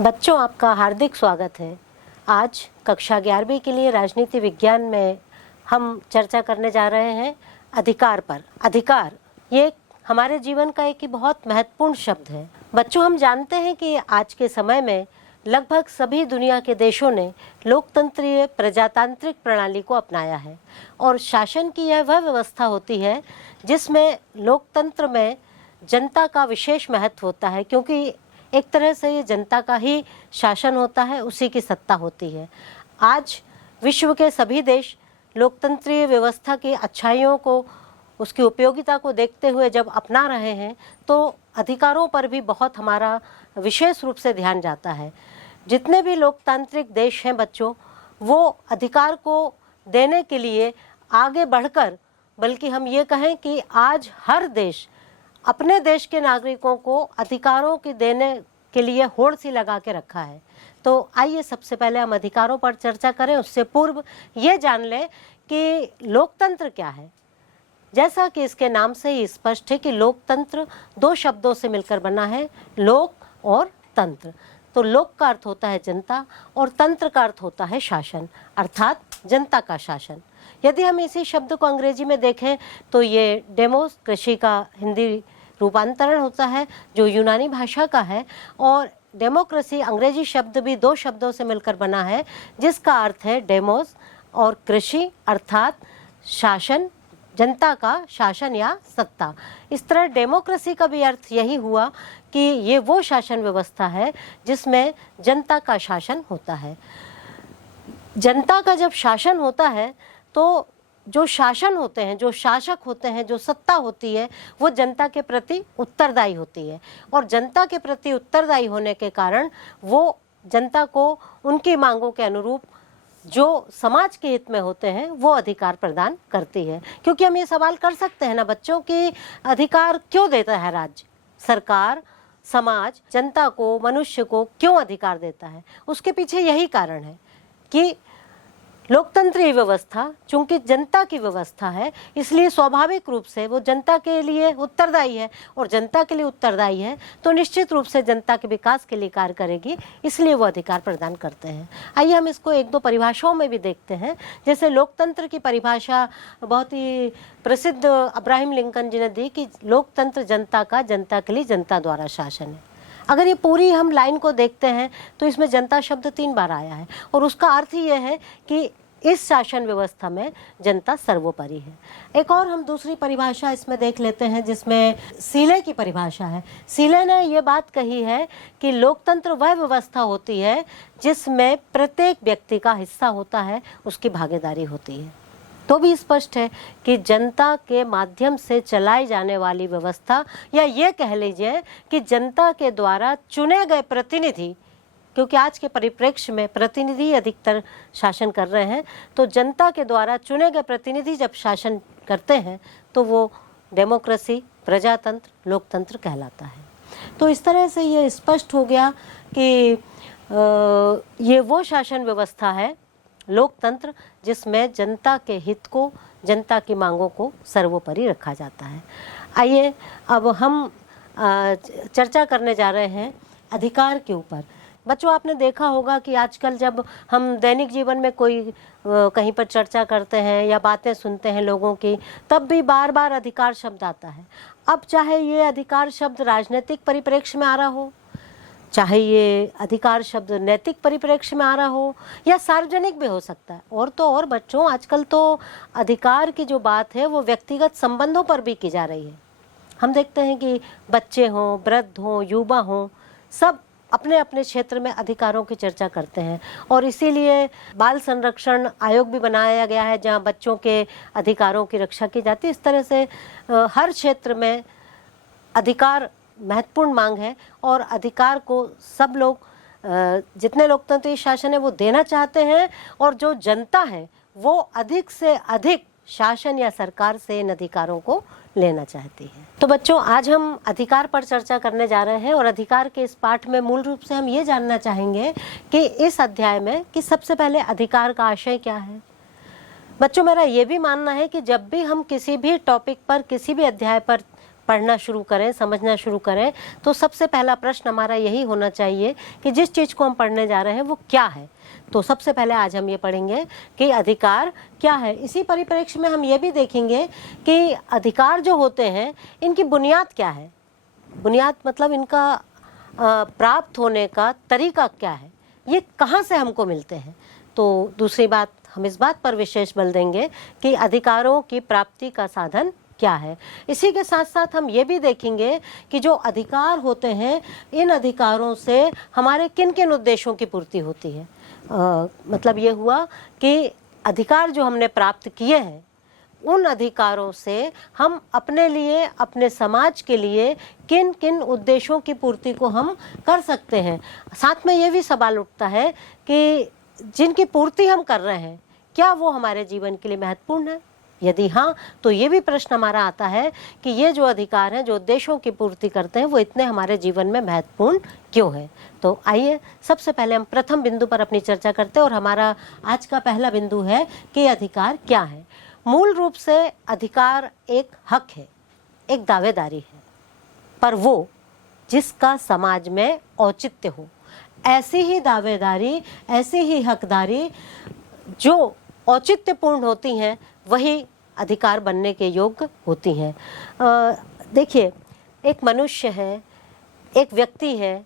बच्चों, आपका हार्दिक स्वागत है। आज कक्षा 11वीं के लिए राजनीति विज्ञान में हम चर्चा करने जा रहे हैं अधिकार पर। अधिकार ये हमारे जीवन का एक बहुत महत्वपूर्ण शब्द है। बच्चों, हम जानते हैं कि आज के समय में लगभग सभी दुनिया के देशों ने लोकतंत्रीय प्रजातांत्रिक प्रणाली को अपनाया है और शासन की यह वह व्यवस्था होती है जिसमें लोकतंत्र में जनता का विशेष महत्व होता है, क्योंकि एक तरह से ये जनता का ही शासन होता है, उसी की सत्ता होती है। आज विश्व के सभी देश लोकतंत्रीय व्यवस्था की अच्छाइयों को, उसकी उपयोगिता को देखते हुए जब अपना रहे हैं तो अधिकारों पर भी बहुत हमारा विशेष रूप से ध्यान जाता है। जितने भी लोकतांत्रिक देश हैं बच्चों, वो अधिकार को देने के लिए आगे बढ़कर, बल्कि हम ये कहें कि आज हर देश अपने देश के नागरिकों को अधिकारों की देने के लिए होड़ सी लगा के रखा है। तो आइए सबसे पहले हम अधिकारों पर चर्चा करें। उससे पूर्व ये जान लें कि लोकतंत्र क्या है। जैसा कि इसके नाम से ही स्पष्ट है कि लोकतंत्र दो शब्दों से मिलकर बना है, लोक और तंत्र। तो लोक का अर्थ होता है जनता और तंत्र का अर्थ होता है शासन, अर्थात जनता का शासन। यदि हम इसी शब्द को अंग्रेजी में देखें तो ये डेमोस, कृषि का हिंदी रूपांतरण होता है जो यूनानी भाषा का है, और डेमोक्रेसी अंग्रेजी शब्द भी दो शब्दों से मिलकर बना है जिसका अर्थ है डेमोस और कृषि, अर्थात शासन, जनता का शासन या सत्ता। इस तरह डेमोक्रेसी का भी अर्थ यही हुआ कि ये वो शासन व्यवस्था है जिसमें जनता का शासन होता है। जनता का जब शासन होता है तो जो शासन होते हैं, जो शासक होते हैं, जो सत्ता होती है, वो जनता के प्रति उत्तरदायी होती है, और जनता के प्रति उत्तरदायी होने के कारण वो जनता को उनकी मांगों के अनुरूप जो समाज के हित में होते हैं वो अधिकार प्रदान करती है। क्योंकि हम ये सवाल कर सकते हैं ना बच्चों कि अधिकार क्यों देता है राज्य, सरकार, समाज जनता को, मनुष्य को क्यों अधिकार देता है? उसके पीछे यही कारण है कि लोकतंत्रीय व्यवस्था चूंकि जनता की व्यवस्था है, इसलिए स्वाभाविक रूप से वो जनता के लिए उत्तरदायी है, और जनता के लिए उत्तरदायी है तो निश्चित रूप से जनता के विकास के लिए कार्य करेगी, इसलिए वो अधिकार प्रदान करते हैं। आइए हम इसको एक दो परिभाषाओं में भी देखते हैं। जैसे लोकतंत्र की परिभाषा बहुत ही प्रसिद्ध अब्राहम लिंकन जी ने दी कि लोकतंत्र जनता का, जनता के लिए, जनता द्वारा शासन है। अगर ये पूरी हम लाइन को देखते हैं तो इसमें जनता शब्द 3 बार आया है, और उसका अर्थ ही यह है कि इस शासन व्यवस्था में जनता सर्वोपरि है। एक और हम दूसरी परिभाषा इसमें देख लेते हैं जिसमें सीले की परिभाषा है। सीले ने ये बात कही है कि लोकतंत्र वह व्यवस्था होती है जिसमें प्रत्येक व्यक्ति का हिस्सा होता है, उसकी भागीदारी होती है। तो भी स्पष्ट है कि जनता के माध्यम से चलाई जाने वाली व्यवस्था, या ये कह लीजिए कि जनता के द्वारा चुने गए प्रतिनिधि, क्योंकि आज के परिप्रेक्ष्य में प्रतिनिधि अधिकतर शासन कर रहे हैं, तो जनता के द्वारा चुने गए प्रतिनिधि जब शासन करते हैं तो वो डेमोक्रेसी, प्रजातंत्र, लोकतंत्र कहलाता है। तो इस तरह से ये स्पष्ट हो गया कि ये वो शासन व्यवस्था है, लोकतंत्र, जिसमें जनता के हित को, जनता की मांगों को सर्वोपरि रखा जाता है। आइए अब हम चर्चा करने जा रहे हैं अधिकार के ऊपर। बच्चों, आपने देखा होगा कि आजकल जब हम दैनिक जीवन में कोई कहीं पर चर्चा करते हैं या बातें सुनते हैं लोगों की, तब भी बार बार अधिकार शब्द आता है। अब चाहे ये अधिकार शब्द राजनीतिक परिप्रेक्ष्य में आ रहा हो, चाहे ये अधिकार शब्द नैतिक परिप्रेक्ष्य में आ रहा हो, या सार्वजनिक भी हो सकता है। और तो और बच्चों, आजकल तो अधिकार की जो बात है वो व्यक्तिगत संबंधों पर भी की जा रही है। हम देखते हैं कि बच्चे हों, वृद्ध हों, युवा हों, सब अपने अपने क्षेत्र में अधिकारों की चर्चा करते हैं, और इसीलिए बाल संरक्षण आयोग भी बनाया गया है जहां बच्चों के अधिकारों की रक्षा की जाती है। इस तरह से हर क्षेत्र में अधिकार महत्वपूर्ण मांग है, और अधिकार को सब लोग, जितने लोकतंत्री शासन है वो देना चाहते हैं, और जो जनता है वो अधिक से अधिक शासन या सरकार से इन अधिकारों को लेना चाहती है। तो बच्चों, आज हम अधिकार पर चर्चा करने जा रहे हैं, और अधिकार के इस पाठ में मूल रूप से हम ये जानना चाहेंगे कि इस अध्याय में कि सबसे पहले अधिकार का आशय क्या है। बच्चों, मेरा ये भी मानना है कि जब भी हम किसी भी टॉपिक पर, किसी भी अध्याय पर पढ़ना शुरू करें, समझना शुरू करें, तो सबसे पहला प्रश्न हमारा यही होना चाहिए कि जिस चीज़ को हम पढ़ने जा रहे हैं वो क्या है। तो सबसे पहले आज हम ये पढ़ेंगे कि अधिकार क्या है। इसी परिप्रेक्ष्य में हम ये भी देखेंगे कि अधिकार जो होते हैं इनकी बुनियाद क्या है। बुनियाद मतलब इनका प्राप्त होने का तरीका क्या है, ये कहाँ से हमको मिलते हैं। तो दूसरी बात, हम इस बात पर विशेष बल देंगे कि अधिकारों की प्राप्ति का साधन क्या है। इसी के साथ साथ हम ये भी देखेंगे कि जो अधिकार होते हैं इन अधिकारों से हमारे किन किन उद्देश्यों की पूर्ति होती है। मतलब ये हुआ कि अधिकार जो हमने प्राप्त किए हैं उन अधिकारों से हम अपने लिए, अपने समाज के लिए किन किन उद्देश्यों की पूर्ति को हम कर सकते हैं। साथ में ये भी सवाल उठता है कि जिनकी पूर्ति हम कर रहे हैं क्या वो हमारे जीवन के लिए महत्वपूर्ण है। यदि हाँ, तो ये भी प्रश्न हमारा आता है कि ये जो अधिकार हैं, जो उद्देश्यों की पूर्ति करते हैं, वो इतने हमारे जीवन में महत्वपूर्ण क्यों है। तो आइए सबसे पहले हम प्रथम बिंदु पर अपनी चर्चा करते हैं और हमारा आज का पहला बिंदु है कि अधिकार क्या है। मूल रूप से अधिकार एक हक है, एक दावेदारी है, पर वो जिसका समाज में औचित्य हो। ऐसी ही दावेदारी, ऐसी ही हकदारी जो औचित्यपूर्ण होती हैं वही अधिकार बनने के योग्य होती हैं। देखिए, एक मनुष्य है, एक व्यक्ति है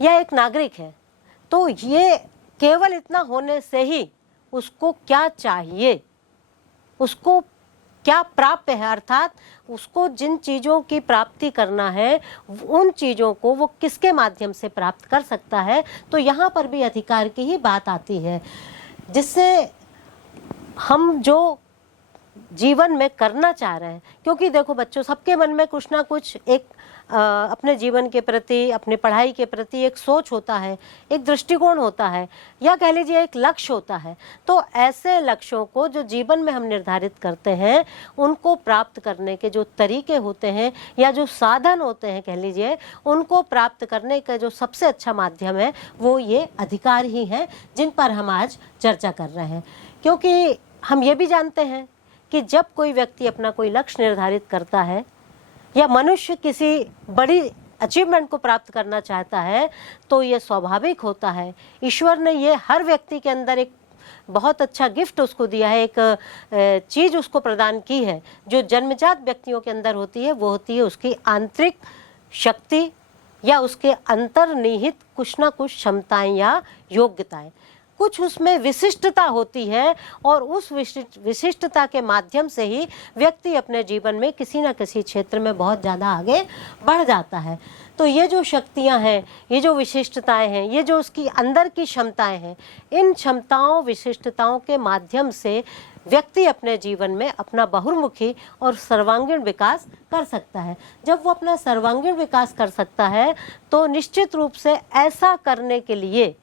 या एक नागरिक है, तो ये केवल इतना होने से ही उसको क्या चाहिए, उसको क्या प्राप्य है, अर्थात उसको जिन चीज़ों की प्राप्ति करना है उन चीज़ों को वो किसके माध्यम से प्राप्त कर सकता है। तो यहाँ पर भी अधिकार की ही बात आती है, जिससे हम जो जीवन में करना चाह रहे हैं। क्योंकि देखो बच्चों, सबके मन में कुछ ना कुछ एक अपने जीवन के प्रति, अपनी पढ़ाई के प्रति एक सोच होता है, एक दृष्टिकोण होता है, या कह लीजिए एक लक्ष्य होता है। तो ऐसे लक्ष्यों को जो जीवन में हम निर्धारित करते हैं उनको प्राप्त करने के जो तरीके होते हैं या जो साधन होते हैं, कह लीजिए, उनको प्राप्त करने का जो सबसे अच्छा माध्यम है वो ये अधिकार ही है जिन पर हम आज चर्चा कर रहे हैं। क्योंकि हम ये भी जानते हैं कि जब कोई व्यक्ति अपना कोई लक्ष्य निर्धारित करता है या मनुष्य किसी बड़ी अचीवमेंट को प्राप्त करना चाहता है तो ये स्वाभाविक होता है। ईश्वर ने ये हर व्यक्ति के अंदर एक बहुत अच्छा गिफ्ट उसको दिया है, एक चीज़ उसको प्रदान की है जो जन्मजात व्यक्तियों के अंदर होती है। वो होती है उसकी आंतरिक शक्ति या उसके अंतर्निहित कुछ ना कुछ क्षमताएं या योग्यताएं। कुछ उसमें विशिष्टता होती है और उस विशिष्टता के माध्यम से ही व्यक्ति अपने जीवन में किसी न किसी क्षेत्र में बहुत ज़्यादा आगे बढ़ जाता है। तो ये जो शक्तियां हैं, ये जो विशिष्टताएं हैं, ये जो उसकी अंदर की क्षमताएं हैं, इन क्षमताओं, विशिष्टताओं के माध्यम से व्यक्ति अपने जीवन में अपना बहुमुखी और सर्वांगीण विकास कर सकता है। जब वो अपना सर्वांगीण विकास कर सकता है तो निश्चित रूप से ऐसा करने के लिए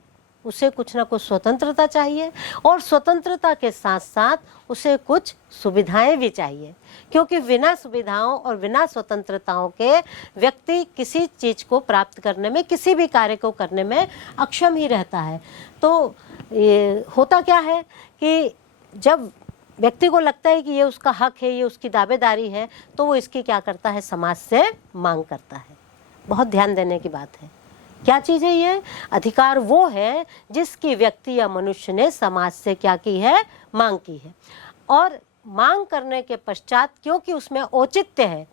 उसे कुछ ना कुछ स्वतंत्रता चाहिए और स्वतंत्रता के साथ साथ उसे कुछ सुविधाएं भी चाहिए। क्योंकि बिना सुविधाओं और बिना स्वतंत्रताओं के व्यक्ति किसी चीज़ को प्राप्त करने में, किसी भी कार्य को करने में अक्षम ही रहता है। तो ये होता क्या है कि जब व्यक्ति को लगता है कि ये उसका हक है, ये उसकी दावेदारी है, तो वो इसकी क्या करता है, समाज से मांग करता है। बहुत ध्यान देने की बात है। क्या चीज़ है ये? अधिकार वो है जिसकी व्यक्ति या मनुष्य ने समाज से क्या की है, मांग की है। और मांग करने के पश्चात क्योंकि उसमें औचित्य है,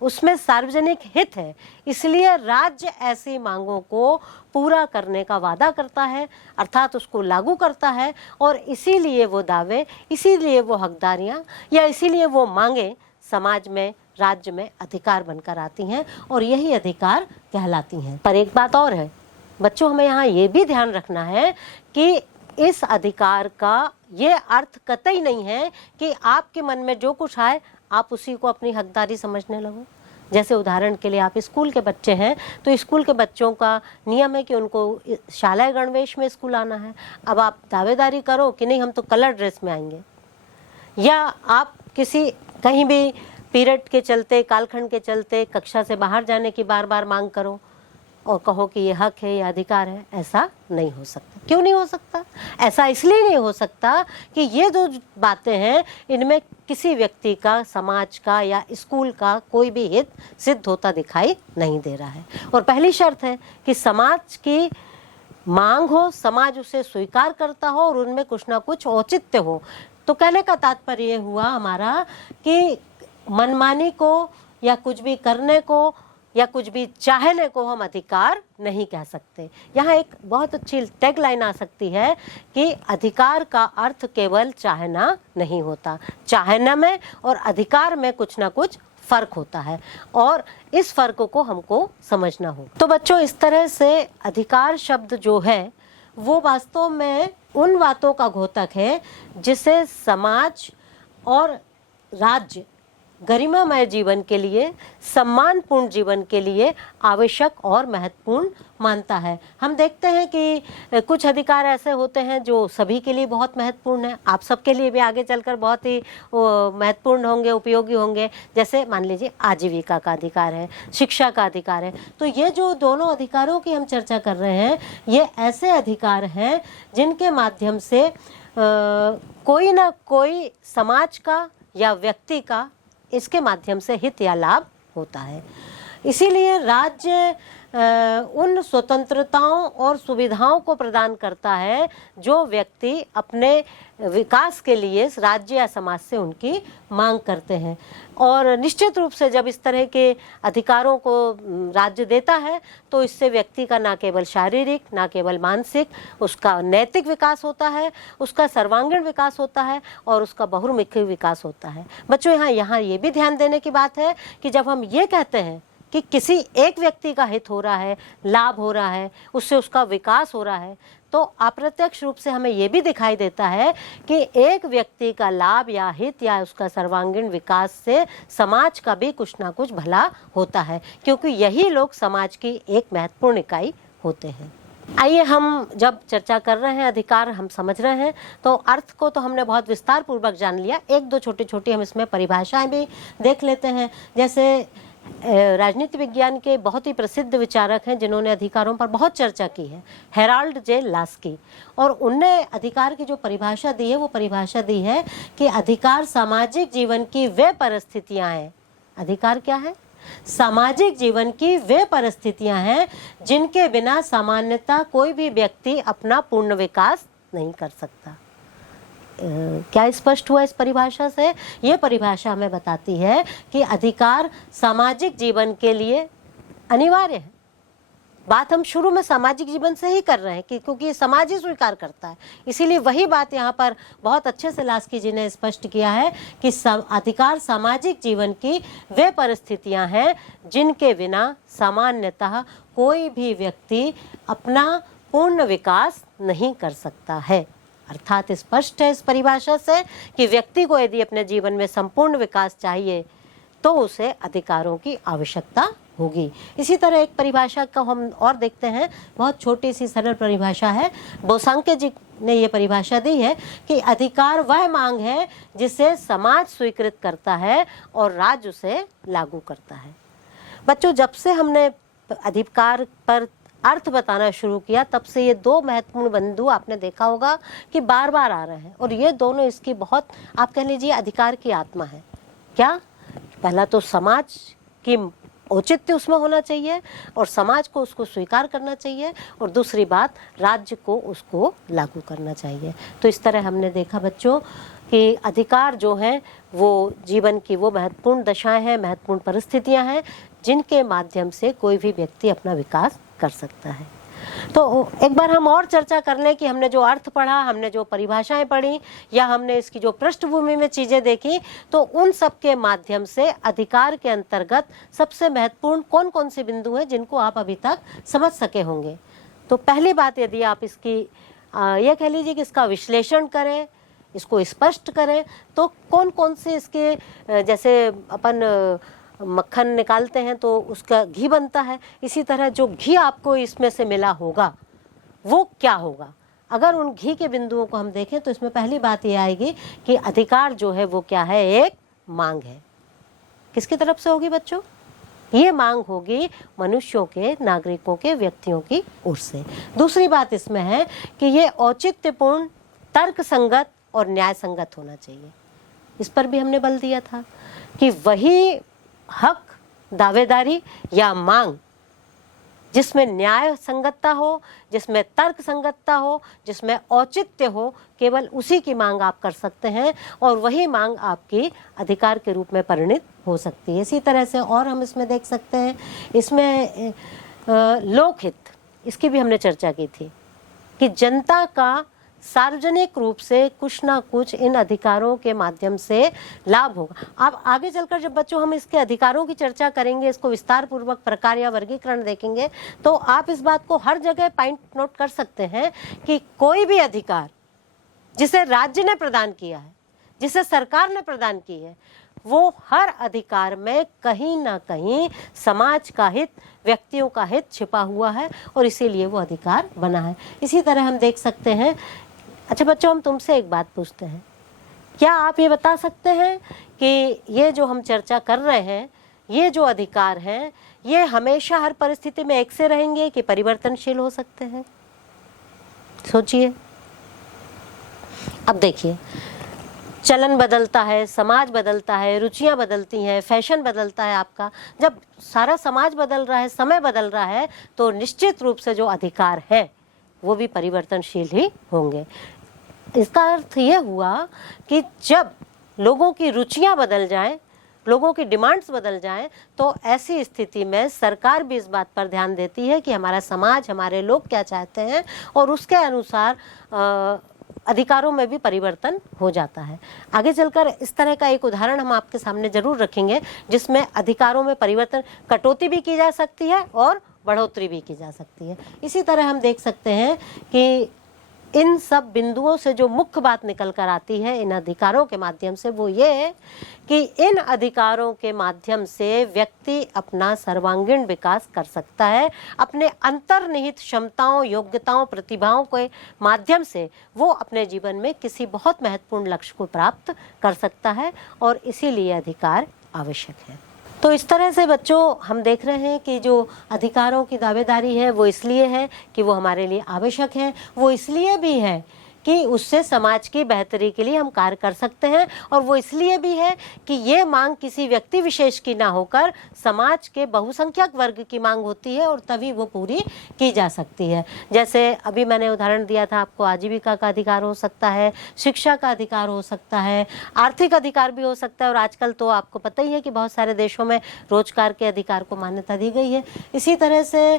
उसमें सार्वजनिक हित है, इसलिए राज्य ऐसी मांगों को पूरा करने का वादा करता है, अर्थात उसको लागू करता है। और इसीलिए वो दावे, इसीलिए वो हकदारियाँ या इसीलिए वो मांगे समाज में, राज्य में अधिकार बनकर आती हैं और यही अधिकार कहलाती हैं। पर एक बात और है बच्चों, हमें यहाँ ये भी ध्यान रखना है कि इस अधिकार का ये अर्थ कतई नहीं है कि आपके मन में जो कुछ आए आप उसी को अपनी हकदारी समझने लगो। जैसे उदाहरण के लिए आप स्कूल के बच्चे हैं तो स्कूल के बच्चों का नियम है कि उनको शालाय गणवेश में स्कूल आना है। अब आप दावेदारी करो कि नहीं हम तो कलर ड्रेस में आएंगे, या आप किसी कहीं भी पीरियड के चलते, कालखंड के चलते कक्षा से बाहर जाने की बार बार मांग करो और कहो कि ये हक है या अधिकार है, ऐसा नहीं हो सकता। क्यों नहीं हो सकता? ऐसा इसलिए नहीं हो सकता कि ये जो बातें हैं इनमें किसी व्यक्ति का, समाज का या स्कूल का कोई भी हित सिद्ध होता दिखाई नहीं दे रहा है। और पहली शर्त है कि समाज की मांग हो, समाज उसे स्वीकार करता हो और उनमें कुछ ना कुछ औचित्य हो। तो कहने का तात्पर्य ये हुआ हमारा कि मनमानी को या कुछ भी करने को या कुछ भी चाहने को हम अधिकार नहीं कह सकते। यहाँ एक बहुत अच्छी टैग लाइन आ सकती है कि अधिकार का अर्थ केवल चाहना नहीं होता। चाहना में और अधिकार में कुछ ना कुछ फर्क होता है और इस फर्क को हमको समझना होगा। तो बच्चों, इस तरह से अधिकार शब्द जो है वो वास्तव में उन बातों का घोतक है जिसे समाज और राज्य गरिमामय जीवन के लिए, सम्मानपूर्ण जीवन के लिए आवश्यक और महत्वपूर्ण मानता है। हम देखते हैं कि कुछ अधिकार ऐसे होते हैं जो सभी के लिए बहुत महत्वपूर्ण है, आप सबके लिए भी आगे चलकर बहुत ही महत्वपूर्ण होंगे, उपयोगी होंगे। जैसे मान लीजिए आजीविका का अधिकार है, शिक्षा का अधिकार है। तो ये जो दोनों अधिकारों की हम चर्चा कर रहे हैं, ये ऐसे अधिकार हैं जिनके माध्यम से कोई ना कोई समाज का या व्यक्ति का इसके माध्यम से हित या लाभ होता है। इसीलिए राज्य उन स्वतंत्रताओं और सुविधाओं को प्रदान करता है जो व्यक्ति अपने विकास के लिए राज्य या समाज से उनकी मांग करते हैं। और निश्चित रूप से जब इस तरह के अधिकारों को राज्य देता है तो इससे व्यक्ति का न केवल शारीरिक, न केवल मानसिक, उसका नैतिक विकास होता है, उसका सर्वांगीण विकास होता है और उसका बहुमुखी विकास होता है। बच्चों, यहाँ ये भी ध्यान देने की बात है कि जब हम ये कहते हैं कि किसी एक व्यक्ति का हित हो रहा है, लाभ हो रहा है, उससे उसका विकास हो रहा है, तो अप्रत्यक्ष रूप से हमें ये भी दिखाई देता है कि एक व्यक्ति का लाभ या हित या उसका सर्वांगीण विकास से समाज का भी कुछ ना कुछ भला होता है, क्योंकि यही लोग समाज की एक महत्वपूर्ण इकाई होते हैं। आइए, हम जब चर्चा कर रहे हैं अधिकार, हम समझ रहे हैं, तो अर्थ को तो हमने बहुत विस्तार पूर्वक जान लिया। एक दो छोटी छोटी हम इसमें परिभाषाएं भी देख लेते हैं। जैसे राजनीति विज्ञान के बहुत ही प्रसिद्ध विचारक हैं जिन्होंने अधिकारों पर बहुत चर्चा की है, हेराल्ड जे लास्की, और उनने अधिकार की जो परिभाषा दी है वो परिभाषा दी है कि अधिकार सामाजिक जीवन की वे परिस्थितियां हैं। अधिकार क्या है? सामाजिक जीवन की वे परिस्थितियां हैं जिनके बिना सामान्यतः कोई भी व्यक्ति अपना पूर्ण विकास नहीं कर सकता। क्या स्पष्ट हुआ इस परिभाषा से? ये परिभाषा हमें बताती है कि अधिकार सामाजिक जीवन के लिए अनिवार्य है। बात हम शुरू में सामाजिक जीवन से ही कर रहे हैं कि क्योंकि समाज ही स्वीकार करता है, इसीलिए वही बात यहाँ पर बहुत अच्छे से लास्की जी ने स्पष्ट किया है कि अधिकार सामाजिक जीवन की वे परिस्थितियाँ हैं जिनके बिना सामान्यतः कोई भी व्यक्ति अपना पूर्ण विकास नहीं कर सकता है। अर्थात स्पष्ट है इस परिभाषा से कि व्यक्ति को यदि अपने जीवन में संपूर्ण विकास चाहिए तो उसे अधिकारों की आवश्यकता होगी। इसी तरह एक परिभाषा का हम और देखते हैं, बहुत छोटी सी सरल परिभाषा है। बोसांके जी ने ये परिभाषा दी है कि अधिकार वह मांग है जिसे समाज स्वीकृत करता है और राज्य उसे लागू करता है। बच्चों, जब से हमने अधिकार पर अर्थ बताना शुरू किया तब से ये दो महत्वपूर्ण बिंदु आपने देखा होगा कि बार बार आ रहे हैं, और ये दोनों इसकी बहुत, आप कह लीजिए, अधिकार की आत्मा है। क्या? पहला तो समाज की औचित्य उसमें होना चाहिए और समाज को उसको स्वीकार करना चाहिए, और दूसरी बात राज्य को उसको लागू करना चाहिए। तो इस तरह हमने देखा बच्चों कि अधिकार जो हैं वो जीवन की वो महत्वपूर्ण दशाएं हैं, महत्वपूर्ण परिस्थितियां हैं जिनके माध्यम से कोई भी व्यक्ति अपना विकास कर सकता है। तो एक बार हम और चर्चा कर लें कि हमने जो अर्थ पढ़ा, हमने जो परिभाषाएं पढ़ी, या हमने इसकी जो पृष्ठभूमि में चीज़ें देखी, तो उन सब के माध्यम से अधिकार के अंतर्गत सबसे महत्वपूर्ण कौन कौन से बिंदु हैं जिनको आप अभी तक समझ सके होंगे। तो पहली बात, यदि आप इसकी ये कह लीजिए कि इसका विश्लेषण करें, इसको स्पष्ट करें, तो कौन कौन से इसके, जैसे अपन मक्खन निकालते हैं तो उसका घी बनता है, इसी तरह जो घी आपको इसमें से मिला होगा वो क्या होगा। अगर उन घी के बिंदुओं को हम देखें तो इसमें पहली बात ये आएगी कि अधिकार जो है वो क्या है? एक मांग है। किसकी तरफ से होगी बच्चों? ये मांग होगी मनुष्यों के, नागरिकों के, व्यक्तियों की ओर से। दूसरी बात इसमें है कि ये औचित्यपूर्ण, तर्क संगत और न्याय संगत होना चाहिए। इस पर भी हमने बल दिया था कि वही हक, दावेदारी या मांग जिसमें न्याय संगतता हो, जिसमें तर्क संगतता हो, जिसमें औचित्य हो, केवल उसी की मांग आप कर सकते हैं और वही मांग आपकी अधिकार के रूप में परिणित हो सकती है। इसी तरह से और हम इसमें देख सकते हैं, इसमें लोकहित, इसकी भी हमने चर्चा की थी कि जनता का सार्वजनिक रूप से कुछ ना कुछ इन अधिकारों के माध्यम से लाभ होगा। अब आगे चलकर जब बच्चों हम इसके अधिकारों की चर्चा करेंगे, इसको विस्तार पूर्वक प्रकार या वर्गीकरण देखेंगे, तो आप इस बात को हर जगह पॉइंट नोट कर सकते हैं कि कोई भी अधिकार जिसे राज्य ने प्रदान किया है, जिसे सरकार ने प्रदान की है, वो हर अधिकार में कहीं ना कहीं समाज का हित, व्यक्तियों का हित छिपा हुआ है और इसीलिए वो अधिकार बना है। इसी तरह हम देख सकते हैं। अच्छा बच्चों, हम तुमसे एक बात पूछते हैं, क्या आप ये बता सकते हैं कि ये जो हम चर्चा कर रहे हैं, ये जो अधिकार हैं, ये हमेशा हर परिस्थिति में एक से रहेंगे कि परिवर्तनशील हो सकते हैं? सोचिए। अब देखिए, चलन बदलता है, समाज बदलता है, रुचियां बदलती हैं, फैशन बदलता है आपका। जब सारा समाज बदल रहा है, समय बदल रहा है, तो निश्चित रूप से जो अधिकार है वो भी परिवर्तनशील ही होंगे। इसका अर्थ ये हुआ कि जब लोगों की रुचियां बदल जाएं, लोगों की डिमांड्स बदल जाएं, तो ऐसी स्थिति में सरकार भी इस बात पर ध्यान देती है कि हमारा समाज, हमारे लोग क्या चाहते हैं और उसके अनुसार अधिकारों में भी परिवर्तन हो जाता है। आगे चलकर इस तरह का एक उदाहरण हम आपके सामने जरूर रखेंगे जिसमें अधिकारों में परिवर्तन, कटौती भी की जा सकती है और बढ़ोतरी भी की जा सकती है। इसी तरह हम देख सकते हैं कि इन सब बिंदुओं से जो मुख्य बात निकल कर आती है इन अधिकारों के माध्यम से, वो ये है कि इन अधिकारों के माध्यम से व्यक्ति अपना सर्वांगीण विकास कर सकता है। अपने अंतर्निहित क्षमताओं, योग्यताओं, प्रतिभाओं के माध्यम से वो अपने जीवन में किसी बहुत महत्वपूर्ण लक्ष्य को प्राप्त कर सकता है और इसीलिए अधिकार आवश्यक है। तो इस तरह से बच्चों हम देख रहे हैं कि जो अधिकारों की दावेदारी है वो इसलिए है कि वो हमारे लिए आवश्यक है, वो इसलिए भी है कि उससे समाज की बेहतरी के लिए हम कार्य कर सकते हैं और वो इसलिए भी है कि ये मांग किसी व्यक्ति विशेष की ना होकर समाज के बहुसंख्यक वर्ग की मांग होती है और तभी वो पूरी की जा सकती है। जैसे अभी मैंने उदाहरण दिया था आपको, आजीविका का अधिकार हो सकता है, शिक्षा का अधिकार हो सकता है, आर्थिक अधिकार भी हो सकता है और आजकल तो आपको पता ही है कि बहुत सारे देशों में रोजगार के अधिकार को मान्यता दी गई है। इसी तरह से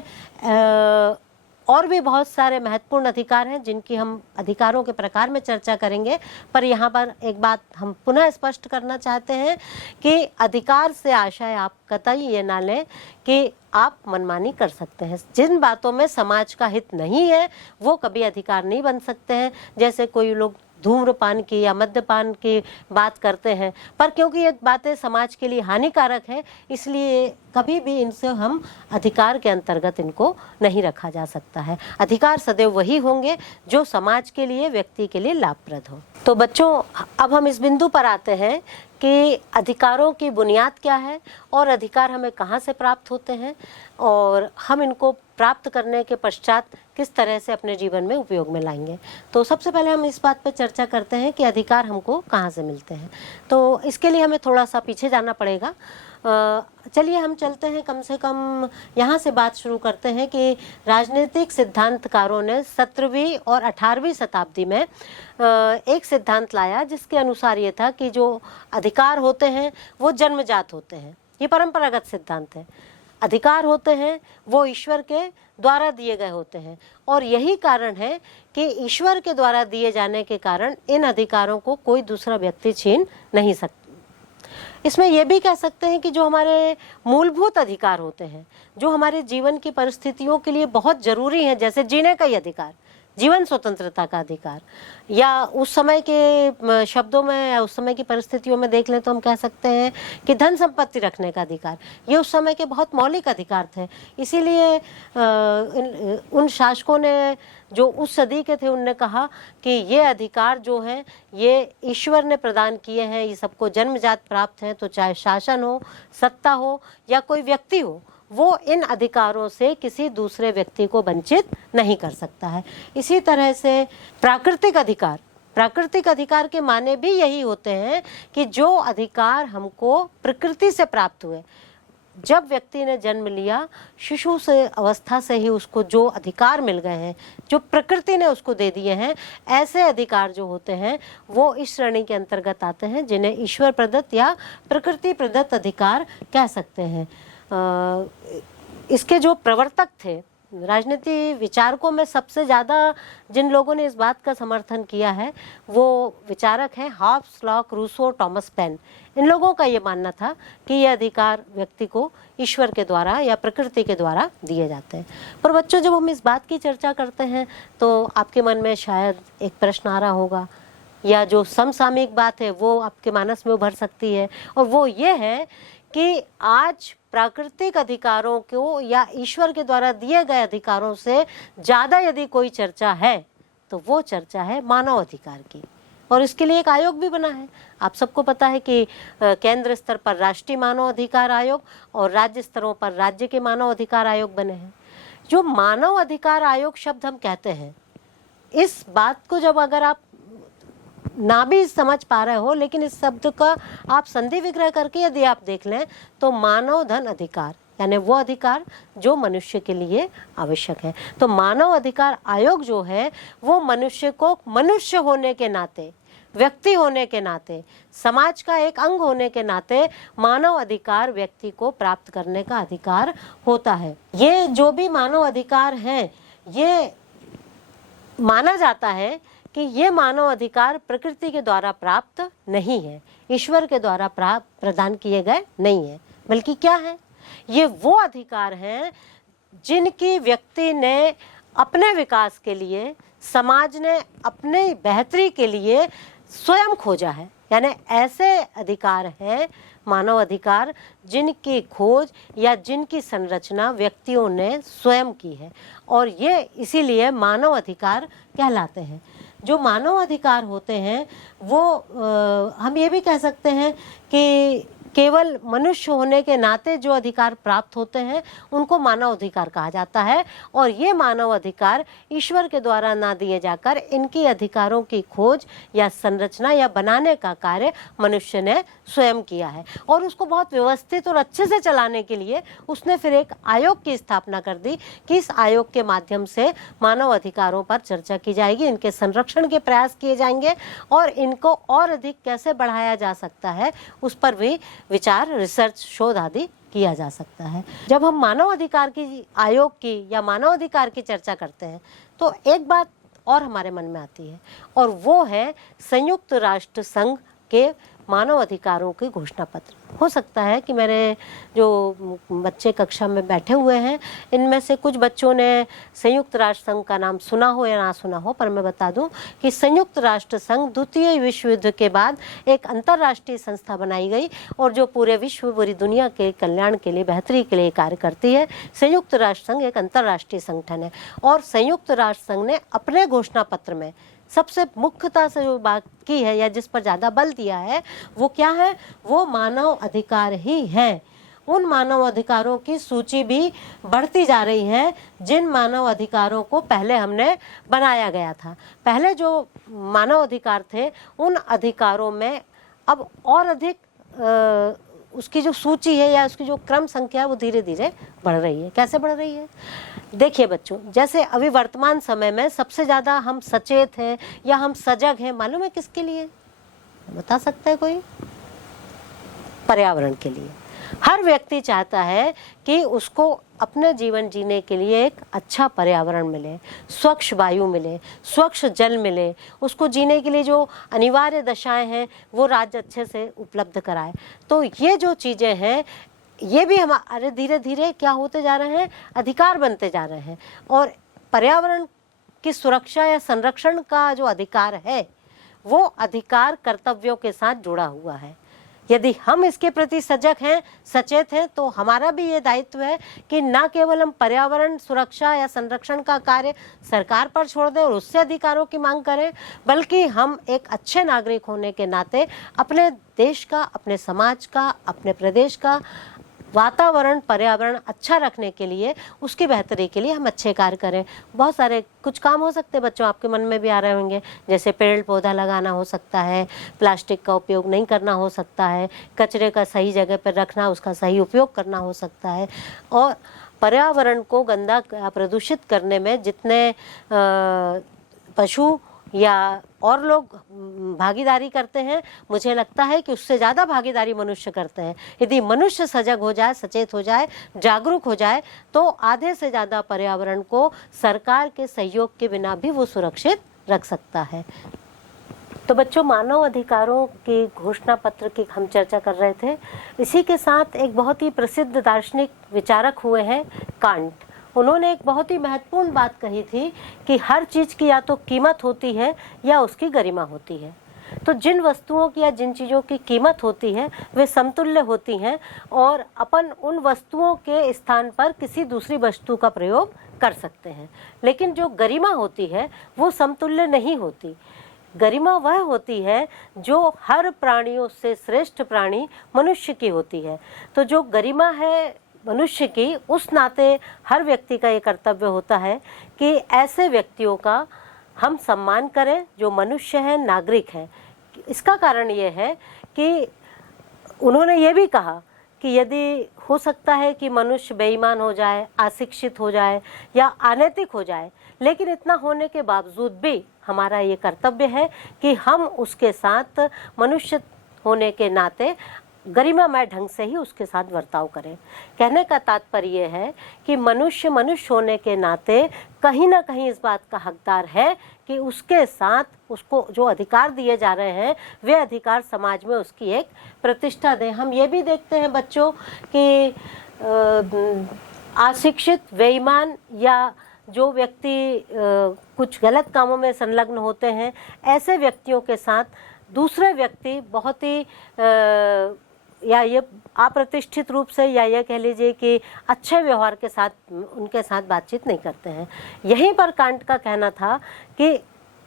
और भी बहुत सारे महत्वपूर्ण अधिकार हैं जिनकी हम अधिकारों के प्रकार में चर्चा करेंगे, पर यहाँ पर एक बात हम पुनः स्पष्ट करना चाहते हैं कि अधिकार से आशय आप कतई ये ना लें कि आप मनमानी कर सकते हैं। जिन बातों में समाज का हित नहीं है वो कभी अधिकार नहीं बन सकते हैं। जैसे कोई लोग धूम्रपान की या मद्यपान की बात करते हैं, पर क्योंकि ये बातें समाज के लिए हानिकारक है इसलिए कभी भी इनसे हम अधिकार के अंतर्गत इनको नहीं रखा जा सकता है। अधिकार सदैव वही होंगे जो समाज के लिए, व्यक्ति के लिए लाभप्रद हो। तो बच्चों, अब हम इस बिंदु पर आते हैं कि अधिकारों की बुनियाद क्या है और अधिकार हमें कहाँ से प्राप्त होते हैं और हम इनको प्राप्त करने के पश्चात किस तरह से अपने जीवन में उपयोग में लाएंगे। तो सबसे पहले हम इस बात पर चर्चा करते हैं कि अधिकार हमको कहाँ से मिलते हैं। तो इसके लिए हमें थोड़ा सा पीछे जाना पड़ेगा। चलिए हम चलते हैं, कम से कम यहाँ से बात शुरू करते हैं कि राजनीतिक सिद्धांतकारों ने 17वीं और 18वीं शताब्दी में एक सिद्धांत लाया जिसके अनुसार ये था कि जो अधिकार होते हैं वो जन्मजात होते हैं। ये परंपरागत सिद्धांत है। अधिकार होते हैं वो ईश्वर के द्वारा दिए गए होते हैं और यही कारण है कि ईश्वर के द्वारा दिए जाने के कारण इन अधिकारों को कोई दूसरा व्यक्ति छीन नहीं सकता। इसमें यह भी कह सकते हैं कि जो हमारे मूलभूत अधिकार होते हैं, जो हमारे जीवन की परिस्थितियों के लिए बहुत जरूरी हैं, जैसे जीने का ही अधिकार, जीवन स्वतंत्रता का अधिकार, या उस समय के शब्दों में या उस समय की परिस्थितियों में देख लें तो हम कह सकते हैं कि धन संपत्ति रखने का अधिकार, ये उस समय के बहुत मौलिक अधिकार थे। इसीलिए उन शासकों ने जो उस सदी के थे उनने कहा कि ये अधिकार जो हैं ये ईश्वर ने प्रदान किए हैं, ये सबको जन्मजात प्राप्त हैं, तो चाहे शासन हो, सत्ता हो या कोई व्यक्ति हो, वो इन अधिकारों से किसी दूसरे व्यक्ति को वंचित नहीं कर सकता है। इसी तरह से प्राकृतिक अधिकार के माने भी यही होते हैं कि जो अधिकार हमको प्रकृति से प्राप्त हुए, जब व्यक्ति ने जन्म लिया, शिशु से अवस्था से ही उसको जो अधिकार मिल गए हैं, जो प्रकृति ने उसको दे दिए हैं, ऐसे अधिकार जो होते हैं वो इस श्रेणी के अंतर्गत आते हैं जिन्हें ईश्वर प्रदत्त या प्रकृति प्रदत्त अधिकार कह सकते हैं। इसके जो प्रवर्तक थे, राजनीति विचारकों में सबसे ज़्यादा जिन लोगों ने इस बात का समर्थन किया है वो विचारक हैं Hobbes, Locke, Rousseau, Thomas Paine. इन लोगों का ये मानना था कि ये अधिकार व्यक्ति को ईश्वर के द्वारा या प्रकृति के द्वारा दिए जाते हैं। पर बच्चों, जब हम इस बात की चर्चा करते हैं तो आपके मन में शायद एक प्रश्न आ रहा होगा, या जो समसामयिक बात है वो आपके मानस में उभर सकती है, और वो ये है कि आज प्राकृतिक अधिकारों को या ईश्वर के द्वारा दिए गए अधिकारों से ज़्यादा यदि कोई चर्चा है तो वो चर्चा है मानव अधिकार की, और इसके लिए एक आयोग भी बना है। आप सबको पता है कि केंद्र स्तर पर राष्ट्रीय मानव अधिकार आयोग और राज्य स्तरों पर राज्य के मानव अधिकार आयोग बने हैं। जो मानव अधिकार आयोग शब्द हम कहते हैं, इस बात को जब अगर आप ना भी समझ पा रहे हो, लेकिन इस शब्द का आप संधि विग्रह करके यदि आप देख लें तो मानव धन अधिकार, यानी वो अधिकार जो मनुष्य के लिए आवश्यक है। तो मानव अधिकार आयोग जो है वो मनुष्य को मनुष्य होने के नाते, व्यक्ति होने के नाते, समाज का एक अंग होने के नाते मानव अधिकार व्यक्ति को प्राप्त करने का अधिकार होता है। ये जो भी मानव अधिकार हैं, ये माना जाता है कि ये मानव अधिकार प्रकृति के द्वारा प्राप्त नहीं है, ईश्वर के द्वारा प्रदान किए गए नहीं है, बल्कि क्या है, ये वो अधिकार हैं जिनकी व्यक्ति ने अपने विकास के लिए, समाज ने अपने बेहतरी के लिए स्वयं खोजा है। यानी ऐसे अधिकार हैं मानव अधिकार जिनकी खोज या जिनकी संरचना व्यक्तियों ने स्वयं की है, और ये इसीलिए मानव अधिकार कहलाते हैं। जो मानव अधिकार होते हैं वो हम ये भी कह सकते हैं कि केवल मनुष्य होने के नाते जो अधिकार प्राप्त होते हैं उनको मानव अधिकार कहा जाता है, और ये मानव अधिकार ईश्वर के द्वारा ना दिए जाकर इनकी अधिकारों की खोज या संरचना या बनाने का कार्य मनुष्य ने स्वयं किया है। और उसको बहुत व्यवस्थित और अच्छे से चलाने के लिए उसने फिर एक आयोग की स्थापना कर दी कि इस आयोग के माध्यम से मानव अधिकारों पर चर्चा की जाएगी, इनके संरक्षण के प्रयास किए जाएंगे और इनको और अधिक कैसे बढ़ाया जा सकता है उस पर भी विचार, रिसर्च, शोध आदि किया जा सकता है। जब हम मानव अधिकार की आयोग की या मानव अधिकार की चर्चा करते हैं तो एक बात और हमारे मन में आती है, और वो है संयुक्त राष्ट्र संघ के मानव अधिकारों के घोषणा पत्र। हो सकता है कि मेरे जो बच्चे कक्षा में बैठे हुए हैं इनमें से कुछ बच्चों ने संयुक्त राष्ट्र संघ का नाम सुना हो या ना सुना हो, पर मैं बता दूं कि संयुक्त राष्ट्र संघ द्वितीय विश्व युद्ध के बाद एक अंतर्राष्ट्रीय संस्था बनाई गई और जो पूरे विश्व, पूरी दुनिया के कल्याण के लिए, बेहतरी के लिए कार्य करती है। संयुक्त राष्ट्र संघ एक अंतर्राष्ट्रीय संगठन है, और संयुक्त राष्ट्र संघ ने अपने घोषणा पत्र में सबसे मुख्यता से जो बात की है या जिस पर ज़्यादा बल दिया है वो क्या है, वो मानव अधिकार ही है। उन मानव अधिकारों की सूची भी बढ़ती जा रही है जिन मानव अधिकारों को पहले हमने बनाया गया था। पहले जो मानव अधिकार थे उन अधिकारों में अब और अधिक उसकी जो सूची है या उसकी जो क्रम संख्या है वो धीरे धीरे बढ़ रही है। कैसे बढ़ रही है? देखिए बच्चों, जैसे अभी वर्तमान समय में सबसे ज़्यादा हम सचेत हैं या हम सजग हैं, मालूम है किसके लिए? बता सकता है कोई? पर्यावरण के लिए। हर व्यक्ति चाहता है कि उसको अपने जीवन जीने के लिए एक अच्छा पर्यावरण मिले, स्वच्छ वायु मिले, स्वच्छ जल मिले, उसको जीने के लिए जो अनिवार्य दशाएं हैं वो राज्य अच्छे से उपलब्ध कराए। तो ये जो चीज़ें हैं ये भी हमारे धीरे धीरे क्या होते जा रहे हैं, अधिकार बनते जा रहे हैं। और पर्यावरण की सुरक्षा या संरक्षण का जो अधिकार है वो अधिकार कर्तव्यों के साथ जुड़ा हुआ है। यदि हम इसके प्रति सजग हैं, सचेत हैं, तो हमारा भी ये दायित्व है कि न केवल हम पर्यावरण सुरक्षा या संरक्षण का कार्य सरकार पर छोड़ दें और उससे अधिकारों की मांग करें, बल्कि हम एक अच्छे नागरिक होने के नाते अपने देश का, अपने समाज का, अपने प्रदेश का वातावरण, पर्यावरण अच्छा रखने के लिए, उसकी बेहतरी के लिए हम अच्छे कार्य करें। बहुत सारे कुछ काम हो सकते हैं बच्चों, आपके मन में भी आ रहे होंगे, जैसे पेड़ पौधा लगाना हो सकता है, प्लास्टिक का उपयोग नहीं करना हो सकता है, कचरे का सही जगह पर रखना, उसका सही उपयोग करना हो सकता है, और पर्यावरण को गंदा प्रदूषित करने में जितने पशु या और लोग भागीदारी करते हैं, मुझे लगता है कि उससे ज़्यादा भागीदारी मनुष्य करते हैं। यदि मनुष्य सजग हो जाए, सचेत हो जाए, जागरूक हो जाए, तो आधे से ज़्यादा पर्यावरण को सरकार के सहयोग के बिना भी वो सुरक्षित रख सकता है। तो बच्चों, मानव अधिकारों की घोषणा पत्र की हम चर्चा कर रहे थे। इसी के साथ एक बहुत ही प्रसिद्ध दार्शनिक विचारक हुए हैं कांट। उन्होंने एक बहुत ही महत्वपूर्ण बात कही थी कि हर चीज़ की या तो कीमत होती है या उसकी गरिमा होती है। तो जिन वस्तुओं की या जिन चीज़ों की कीमत होती है वे समतुल्य होती हैं और अपन उन वस्तुओं के स्थान पर किसी दूसरी वस्तु का प्रयोग कर सकते हैं। लेकिन जो गरिमा होती है वो समतुल्य नहीं होती। गरिमा वह होती है जो हर प्राणियों से श्रेष्ठ प्राणी मनुष्य की होती है। तो जो गरिमा है मनुष्य की, उस नाते हर व्यक्ति का ये कर्तव्य होता है कि ऐसे व्यक्तियों का हम सम्मान करें जो मनुष्य हैं, नागरिक हैं। इसका कारण ये है कि उन्होंने ये भी कहा कि यदि हो सकता है कि मनुष्य बेईमान हो जाए, अशिक्षित हो जाए या अनैतिक हो जाए, लेकिन इतना होने के बावजूद भी हमारा ये कर्तव्य है कि हम उसके साथ मनुष्य होने के नाते गरिमामय ढंग से ही उसके साथ बर्ताव करें। कहने का तात्पर्य है कि मनुष्य मनुष्य होने के नाते कहीं ना कहीं इस बात का हकदार है कि उसके साथ उसको जो अधिकार दिए जा रहे हैं वे अधिकार समाज में उसकी एक प्रतिष्ठा दें। हम ये भी देखते हैं बच्चों कि अशिक्षित, बेईमान या जो व्यक्ति कुछ गलत कामों में संलग्न होते हैं, ऐसे व्यक्तियों के साथ दूसरे व्यक्ति बहुत ही या ये अप्रतिष्ठित रूप से या ये कह लीजिए कि अच्छे व्यवहार के साथ उनके साथ बातचीत नहीं करते हैं। यहीं पर कांट का कहना था कि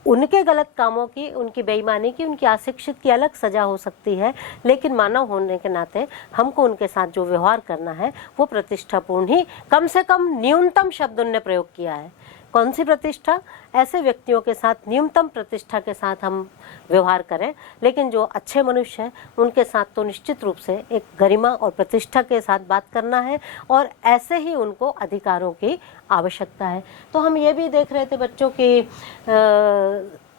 उनके गलत कामों की, उनकी बेईमानी की, उनकी अशिक्षित की अलग सजा हो सकती है, लेकिन मानव होने के नाते हमको उनके साथ जो व्यवहार करना है वो प्रतिष्ठापूर्ण ही, कम से कम न्यूनतम शब्द उनने प्रयोग किया है। कौन सी प्रतिष्ठा? ऐसे व्यक्तियों के साथ न्यूनतम प्रतिष्ठा के साथ हम व्यवहार करें, लेकिन जो अच्छे मनुष्य हैं उनके साथ तो निश्चित रूप से एक गरिमा और प्रतिष्ठा के साथ बात करना है, और ऐसे ही उनको अधिकारों की आवश्यकता है। तो हम ये भी देख रहे थे बच्चों कि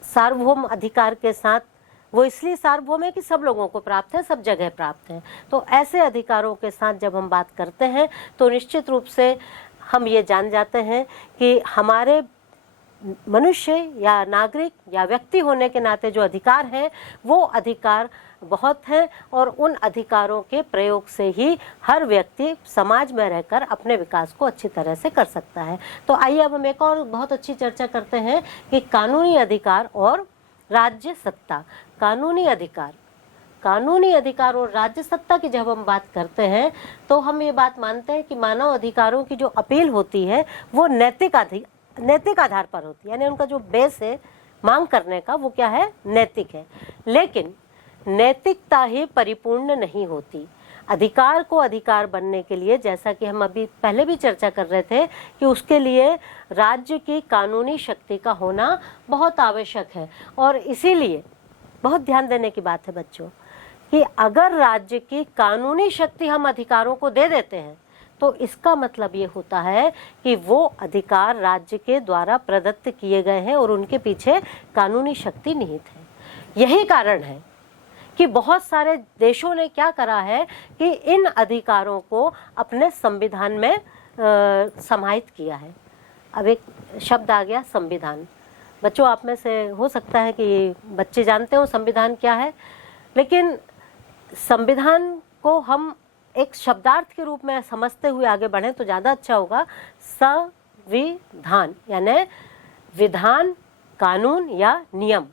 सार्वभौम अधिकार के साथ वो इसलिए सार्वभौम है कि सब लोगों को प्राप्त है, सब जगह प्राप्त है। तो ऐसे अधिकारों के साथ जब हम बात करते हैं तो निश्चित रूप से हम ये जान जाते हैं कि हमारे मनुष्य या नागरिक या व्यक्ति होने के नाते जो अधिकार हैं वो अधिकार बहुत हैं, और उन अधिकारों के प्रयोग से ही हर व्यक्ति समाज में रहकर अपने विकास को अच्छी तरह से कर सकता है। तो आइए अब हम एक और बहुत अच्छी चर्चा करते हैं कि कानूनी अधिकार और राज्य सत्ता। कानूनी अधिकार और राज्य सत्ता की जब हम बात करते हैं तो हम ये बात मानते हैं कि मानव अधिकारों की जो अपील होती है वो नैतिक आधार पर होती है, यानी उनका जो बेस है मांग करने का वो क्या है? नैतिक है। लेकिन नैतिकता ही परिपूर्ण नहीं होती। अधिकार को अधिकार बनने के लिए, जैसा कि हम अभी पहले भी चर्चा कर रहे थे, कि उसके लिए राज्य की कानूनी शक्ति का होना बहुत आवश्यक है। और इसीलिए बहुत ध्यान देने की बात है बच्चों कि अगर राज्य की कानूनी शक्ति हम अधिकारों को दे देते हैं तो इसका मतलब ये होता है कि वो अधिकार राज्य के द्वारा प्रदत्त किए गए हैं और उनके पीछे कानूनी शक्ति निहित है। यही कारण है कि बहुत सारे देशों ने क्या करा है कि इन अधिकारों को अपने संविधान में समाहित किया है। अब एक शब्द आ गया, संविधान। बच्चों, आप में से हो सकता है कि बच्चे जानते हो संविधान क्या है, लेकिन संविधान को हम एक शब्दार्थ के रूप में समझते हुए आगे बढ़ें तो ज़्यादा अच्छा होगा। संविधान यानी विधान, कानून या नियम।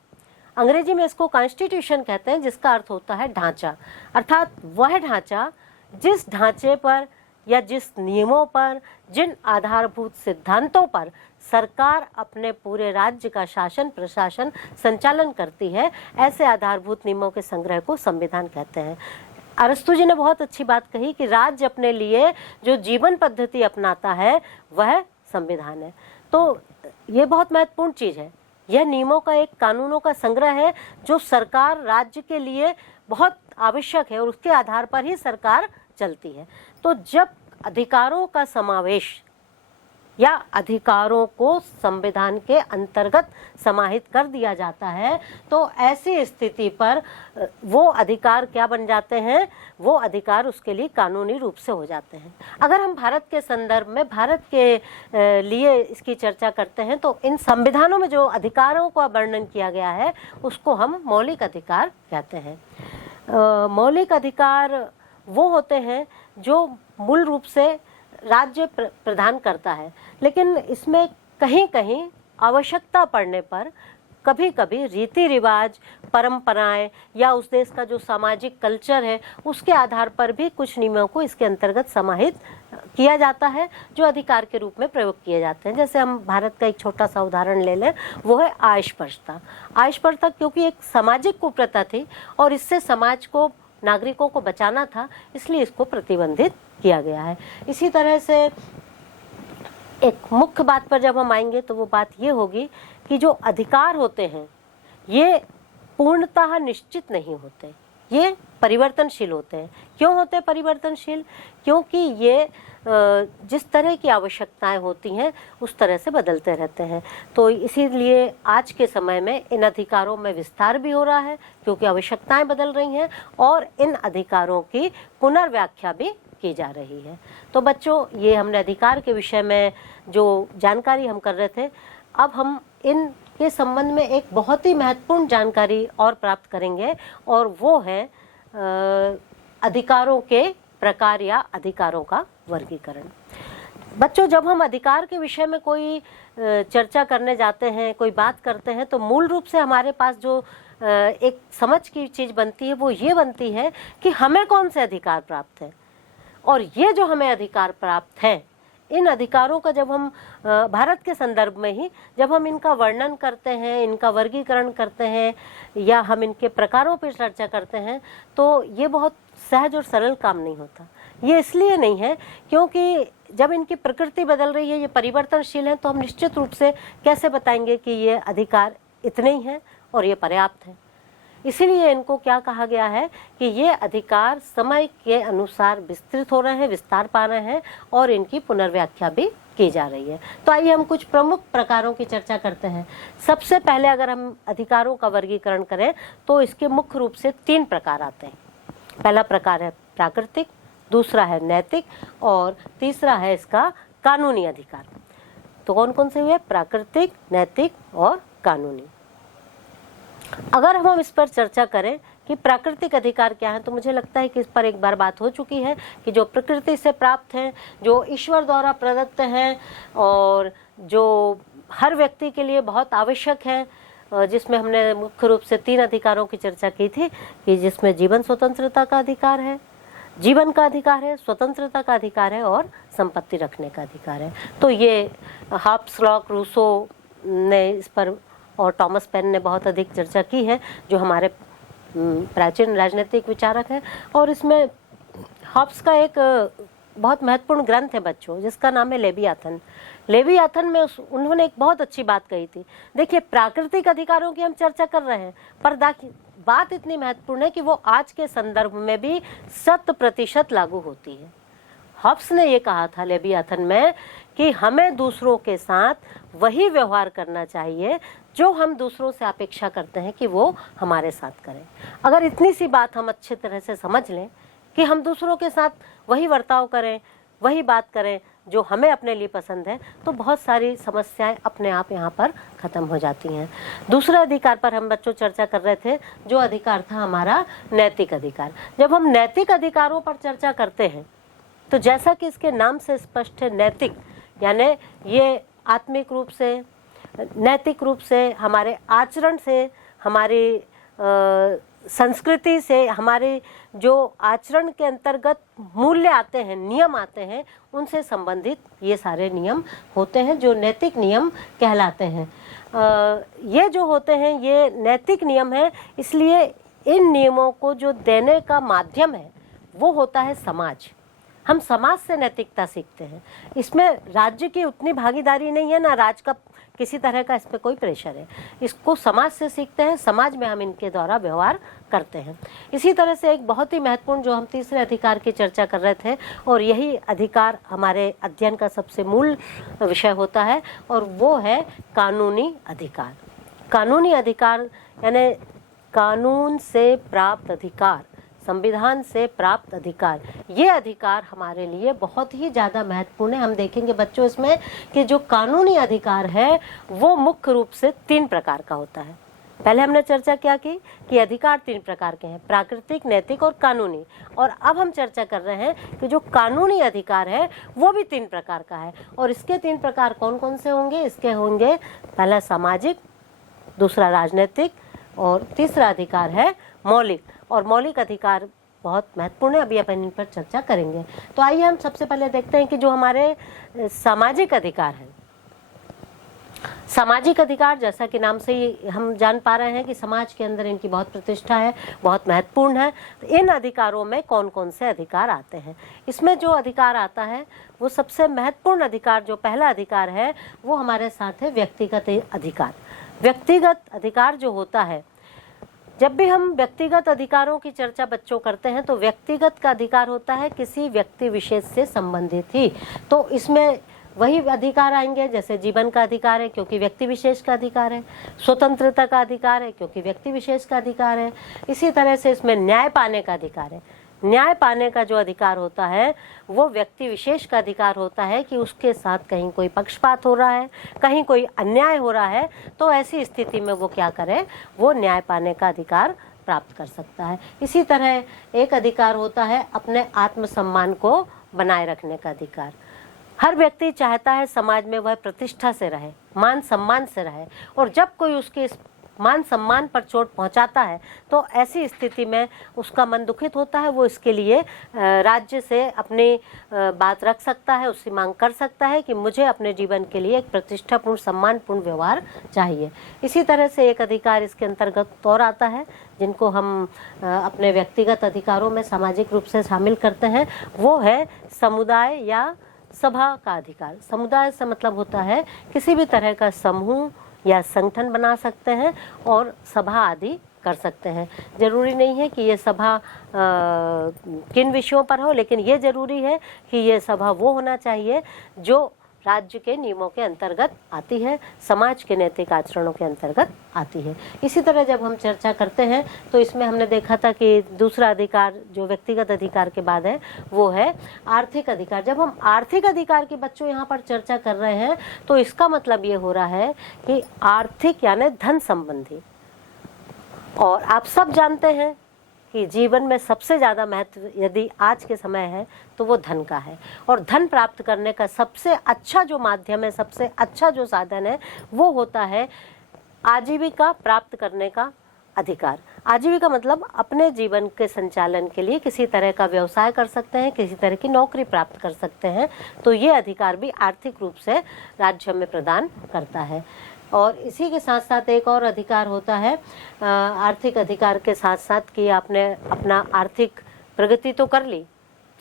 अंग्रेजी में इसको कॉन्स्टिट्यूशन कहते हैं, जिसका अर्थ होता है ढांचा, अर्थात वह ढांचा जिस ढांचे पर या जिस नियमों पर, जिन आधारभूत सिद्धांतों पर सरकार अपने पूरे राज्य का शासन प्रशासन संचालन करती है, ऐसे आधारभूत नियमों के संग्रह को संविधान कहते हैं। अरस्तु जी ने बहुत अच्छी बात कही कि राज्य अपने लिए जो जीवन पद्धति अपनाता है वह संविधान है। तो ये बहुत महत्वपूर्ण चीज़ है। यह नियमों का एक कानूनों का संग्रह है जो सरकार राज्य के लिए बहुत आवश्यक है और उसके आधार पर ही सरकार चलती है। तो जब अधिकारों का समावेश या अधिकारों को संविधान के अंतर्गत समाहित कर दिया जाता है, तो ऐसी स्थिति पर वो अधिकार क्या बन जाते हैं, वो अधिकार उसके लिए कानूनी रूप से हो जाते हैं। अगर हम भारत के संदर्भ में भारत के लिए इसकी चर्चा करते हैं, तो इन संविधानों में जो अधिकारों का वर्णन किया गया है उसको हम मौलिक अधिकार कहते हैं। मौलिक अधिकार वो होते हैं जो मूल रूप से राज्य प्रदान करता है, लेकिन इसमें कहीं कहीं आवश्यकता पड़ने पर कभी कभी रीति रिवाज, परंपराएं या उस देश का जो सामाजिक कल्चर है उसके आधार पर भी कुछ नियमों को इसके अंतर्गत समाहित किया जाता है, जो अधिकार के रूप में प्रयोग किए जाते हैं। जैसे हम भारत का एक छोटा सा उदाहरण ले लें, वो है अस्पृश्यता। अस्पृश्यता क्योंकि एक सामाजिक कुप्रथा थी और इससे समाज को, नागरिकों को बचाना था, इसलिए इसको प्रतिबंधित किया गया है। इसी तरह से एक मुख्य बात पर जब हम आएंगे तो वो बात ये होगी कि जो अधिकार होते हैं ये पूर्णतः निश्चित नहीं होते, ये परिवर्तनशील होते हैं। क्यों होते हैं परिवर्तनशील? क्योंकि ये जिस तरह की आवश्यकताएं होती हैं उस तरह से बदलते रहते हैं। तो इसीलिए आज के समय में इन अधिकारों में विस्तार भी हो रहा है क्योंकि आवश्यकताएं बदल रही हैं और इन अधिकारों की पुनर्व्याख्या भी की जा रही है। तो बच्चों, ये हमने अधिकार के विषय में जो जानकारी हम कर रहे थे, अब हम इन के संबंध में एक बहुत ही महत्वपूर्ण जानकारी और प्राप्त करेंगे और वो है अधिकारों के प्रकार या अधिकारों का वर्गीकरण। बच्चों, जब हम अधिकार के विषय में कोई चर्चा करने जाते हैं, कोई बात करते हैं, तो मूल रूप से हमारे पास जो एक समझ की चीज़ बनती है वो ये बनती है कि हमें कौन से अधिकार प्राप्त हैं, और ये जो हमें अधिकार प्राप्त हैं, इन अधिकारों का जब हम भारत के संदर्भ में ही जब हम इनका वर्णन करते हैं, इनका वर्गीकरण करते हैं या हम इनके प्रकारों पर चर्चा करते हैं, तो ये बहुत सहज और सरल काम नहीं होता। ये इसलिए नहीं है क्योंकि जब इनकी प्रकृति बदल रही है, ये परिवर्तनशील है, तो हम निश्चित रूप से कैसे बताएंगे कि ये अधिकार इतने ही हैं और ये पर्याप्त है। इसीलिए इनको क्या कहा गया है कि ये अधिकार समय के अनुसार विस्तृत हो रहे हैं, विस्तार पा रहे हैं और इनकी पुनर्व्याख्या भी की जा रही है। तो आइए हम कुछ प्रमुख प्रकारों की चर्चा करते हैं। सबसे पहले अगर हम अधिकारों का वर्गीकरण करें तो इसके मुख्य रूप से 3 प्रकार आते हैं। पहला प्रकार है प्राकृतिक, दूसरा है नैतिक और तीसरा है इसका कानूनी अधिकार। तो कौन कौन से हुए? प्राकृतिक, नैतिक और कानूनी। अगर हम इस पर चर्चा करें कि प्राकृतिक अधिकार क्या है, तो मुझे लगता है कि इस पर एक बार बात हो चुकी है कि जो प्रकृति से प्राप्त हैं, जो ईश्वर द्वारा प्रदत्त हैं और जो हर व्यक्ति के लिए बहुत आवश्यक है, जिसमें हमने मुख्य रूप से 3 अधिकारों की चर्चा की थी कि जिसमें जीवन स्वतंत्रता का अधिकार है, जीवन का अधिकार है, स्वतंत्रता का अधिकार है और संपत्ति रखने का अधिकार है। तो ये हॉब्स, लॉक, रूसो ने इस पर और टॉमस पेन ने बहुत अधिक चर्चा की है, जो हमारे प्राचीन राजनीतिक विचारक हैं। और इसमें हॉब्स का एक बहुत महत्वपूर्ण ग्रंथ है बच्चों, जिसका नाम है लेवियाथन। लेवियाथन में उन्होंने एक बहुत अच्छी बात कही थी। देखिए, प्राकृतिक अधिकारों की हम चर्चा कर रहे हैं, पर बात इतनी महत्वपूर्ण है कि वो आज के संदर्भ में भी 100% लागू होती है। हॉब्स ने ये कहा था लेवियाथन में कि हमें दूसरों के साथ वही व्यवहार करना चाहिए जो हम दूसरों से अपेक्षा करते हैं कि वो हमारे साथ करें। अगर इतनी सी बात हम अच्छी तरह से समझ लें कि हम दूसरों के साथ वही बर्ताव करें, वही बात करें जो हमें अपने लिए पसंद है, तो बहुत सारी समस्याएं अपने आप यहाँ पर ख़त्म हो जाती हैं। दूसरे अधिकार पर हम बच्चों चर्चा कर रहे थे, जो अधिकार था हमारा नैतिक अधिकार। जब हम नैतिक अधिकारों पर चर्चा करते हैं तो जैसा कि इसके नाम से स्पष्ट है, नैतिक यानी ये आत्मिक रूप से, नैतिक रूप से, हमारे आचरण से, हमारी संस्कृति से, हमारे जो आचरण के अंतर्गत मूल्य आते हैं, नियम आते हैं, उनसे संबंधित ये सारे नियम होते हैं जो नैतिक नियम कहलाते हैं। ये जो होते हैं ये नैतिक नियम है, इसलिए इन नियमों को जो देने का माध्यम है वो होता है समाज। हम समाज से नैतिकता सीखते हैं। इसमें राज्य की उतनी भागीदारी नहीं है, ना राज्य का किसी तरह का इस पर कोई प्रेशर है। इसको समाज से सीखते हैं, समाज में हम इनके द्वारा व्यवहार करते हैं। इसी तरह से एक बहुत ही महत्वपूर्ण जो हम तीसरे अधिकार की चर्चा कर रहे थे, और यही अधिकार हमारे अध्ययन का सबसे मूल विषय होता है, और वो है कानूनी अधिकार। कानूनी अधिकार यानी कानून से प्राप्त अधिकार, संविधान से प्राप्त अधिकार। ये अधिकार हमारे लिए बहुत ही ज़्यादा महत्वपूर्ण है। हम देखेंगे बच्चों इसमें कि जो कानूनी अधिकार है वो मुख्य रूप से 3 प्रकार का होता है। पहले हमने चर्चा क्या की कि अधिकार 3 प्रकार के हैं, प्राकृतिक, नैतिक और कानूनी। और अब हम चर्चा कर रहे हैं कि जो कानूनी अधिकार है वो भी 3 प्रकार का है। और इसके 3 प्रकार कौन कौन से होंगे? इसके होंगे पहला सामाजिक, दूसरा राजनीतिक, और तीसरा अधिकार है मौलिक। और मौलिक अधिकार बहुत महत्वपूर्ण है, अभी अपन इन पर चर्चा करेंगे। तो आइए हम सबसे पहले देखते हैं कि जो हमारे सामाजिक अधिकार हैं। सामाजिक अधिकार, जैसा कि नाम से ही हम जान पा रहे हैं कि समाज के अंदर इनकी बहुत प्रतिष्ठा है, बहुत महत्वपूर्ण है। इन अधिकारों में कौन कौन से अधिकार आते हैं? इसमें जो अधिकार आता है वो सबसे महत्वपूर्ण अधिकार, जो पहला अधिकार है वो हमारे साथ है व्यक्तिगत अधिकार। व्यक्तिगत अधिकार जो होता है, जब भी हम व्यक्तिगत अधिकारों की चर्चा बच्चों करते हैं तो व्यक्तिगत का अधिकार होता है किसी व्यक्ति विशेष से संबंधित ही। तो इसमें वही अधिकार आएंगे जैसे जीवन का अधिकार है क्योंकि व्यक्ति विशेष का अधिकार है, स्वतंत्रता का अधिकार है क्योंकि व्यक्ति विशेष का अधिकार है। इसी तरह से इसमें न्याय पाने का अधिकार है। न्याय पाने का जो अधिकार होता है वो व्यक्ति विशेष का अधिकार होता है कि उसके साथ कहीं कोई पक्षपात हो रहा है, कहीं कोई अन्याय हो रहा है, तो ऐसी स्थिति में वो क्या करे, वो न्याय पाने का अधिकार प्राप्त कर सकता है। इसी तरह एक अधिकार होता है अपने आत्मसम्मान को बनाए रखने का अधिकार। हर व्यक्ति चाहता है समाज में वह प्रतिष्ठा से रहे, मान सम्मान से रहे, और जब कोई उसके मान सम्मान पर चोट पहुंचाता है तो ऐसी स्थिति में उसका मन दुखित होता है। वो इसके लिए राज्य से अपनी बात रख सकता है, उससे मांग कर सकता है कि मुझे अपने जीवन के लिए एक प्रतिष्ठापूर्ण सम्मानपूर्ण व्यवहार चाहिए। इसी तरह से एक अधिकार इसके अंतर्गत और आता है जिनको हम अपने व्यक्तिगत अधिकारों में सामाजिक रूप से शामिल करते हैं, वो है समुदाय या सभा का अधिकार। समुदाय से मतलब होता है किसी भी तरह का समूह या संगठन बना सकते हैं और सभा आदि कर सकते हैं। जरूरी नहीं है कि ये सभा किन विषयों पर हो, लेकिन ये जरूरी है कि ये सभा वो होना चाहिए जो राज्य के नियमों के अंतर्गत आती है, समाज के नैतिक आचरणों के अंतर्गत आती है। इसी तरह जब हम चर्चा करते हैं तो इसमें हमने देखा था कि दूसरा अधिकार जो व्यक्तिगत अधिकार के बाद है वो है आर्थिक अधिकार। जब हम आर्थिक अधिकार की बच्चों यहाँ पर चर्चा कर रहे हैं तो इसका मतलब ये हो रहा है कि आर्थिक यानी धन संबंधी। और आप सब जानते हैं कि जीवन में सबसे ज़्यादा महत्व यदि आज के समय है तो वो धन का है, और धन प्राप्त करने का सबसे अच्छा जो माध्यम है, सबसे अच्छा जो साधन है वो होता है आजीविका प्राप्त करने का अधिकार। आजीविका मतलब अपने जीवन के संचालन के लिए किसी तरह का व्यवसाय कर सकते हैं, किसी तरह की नौकरी प्राप्त कर सकते हैं। तो ये अधिकार भी आर्थिक रूप से राज्य हमें प्रदान करता है। और इसी के साथ साथ एक और अधिकार होता है आर्थिक अधिकार के साथ साथ कि आपने अपना आर्थिक प्रगति तो कर ली,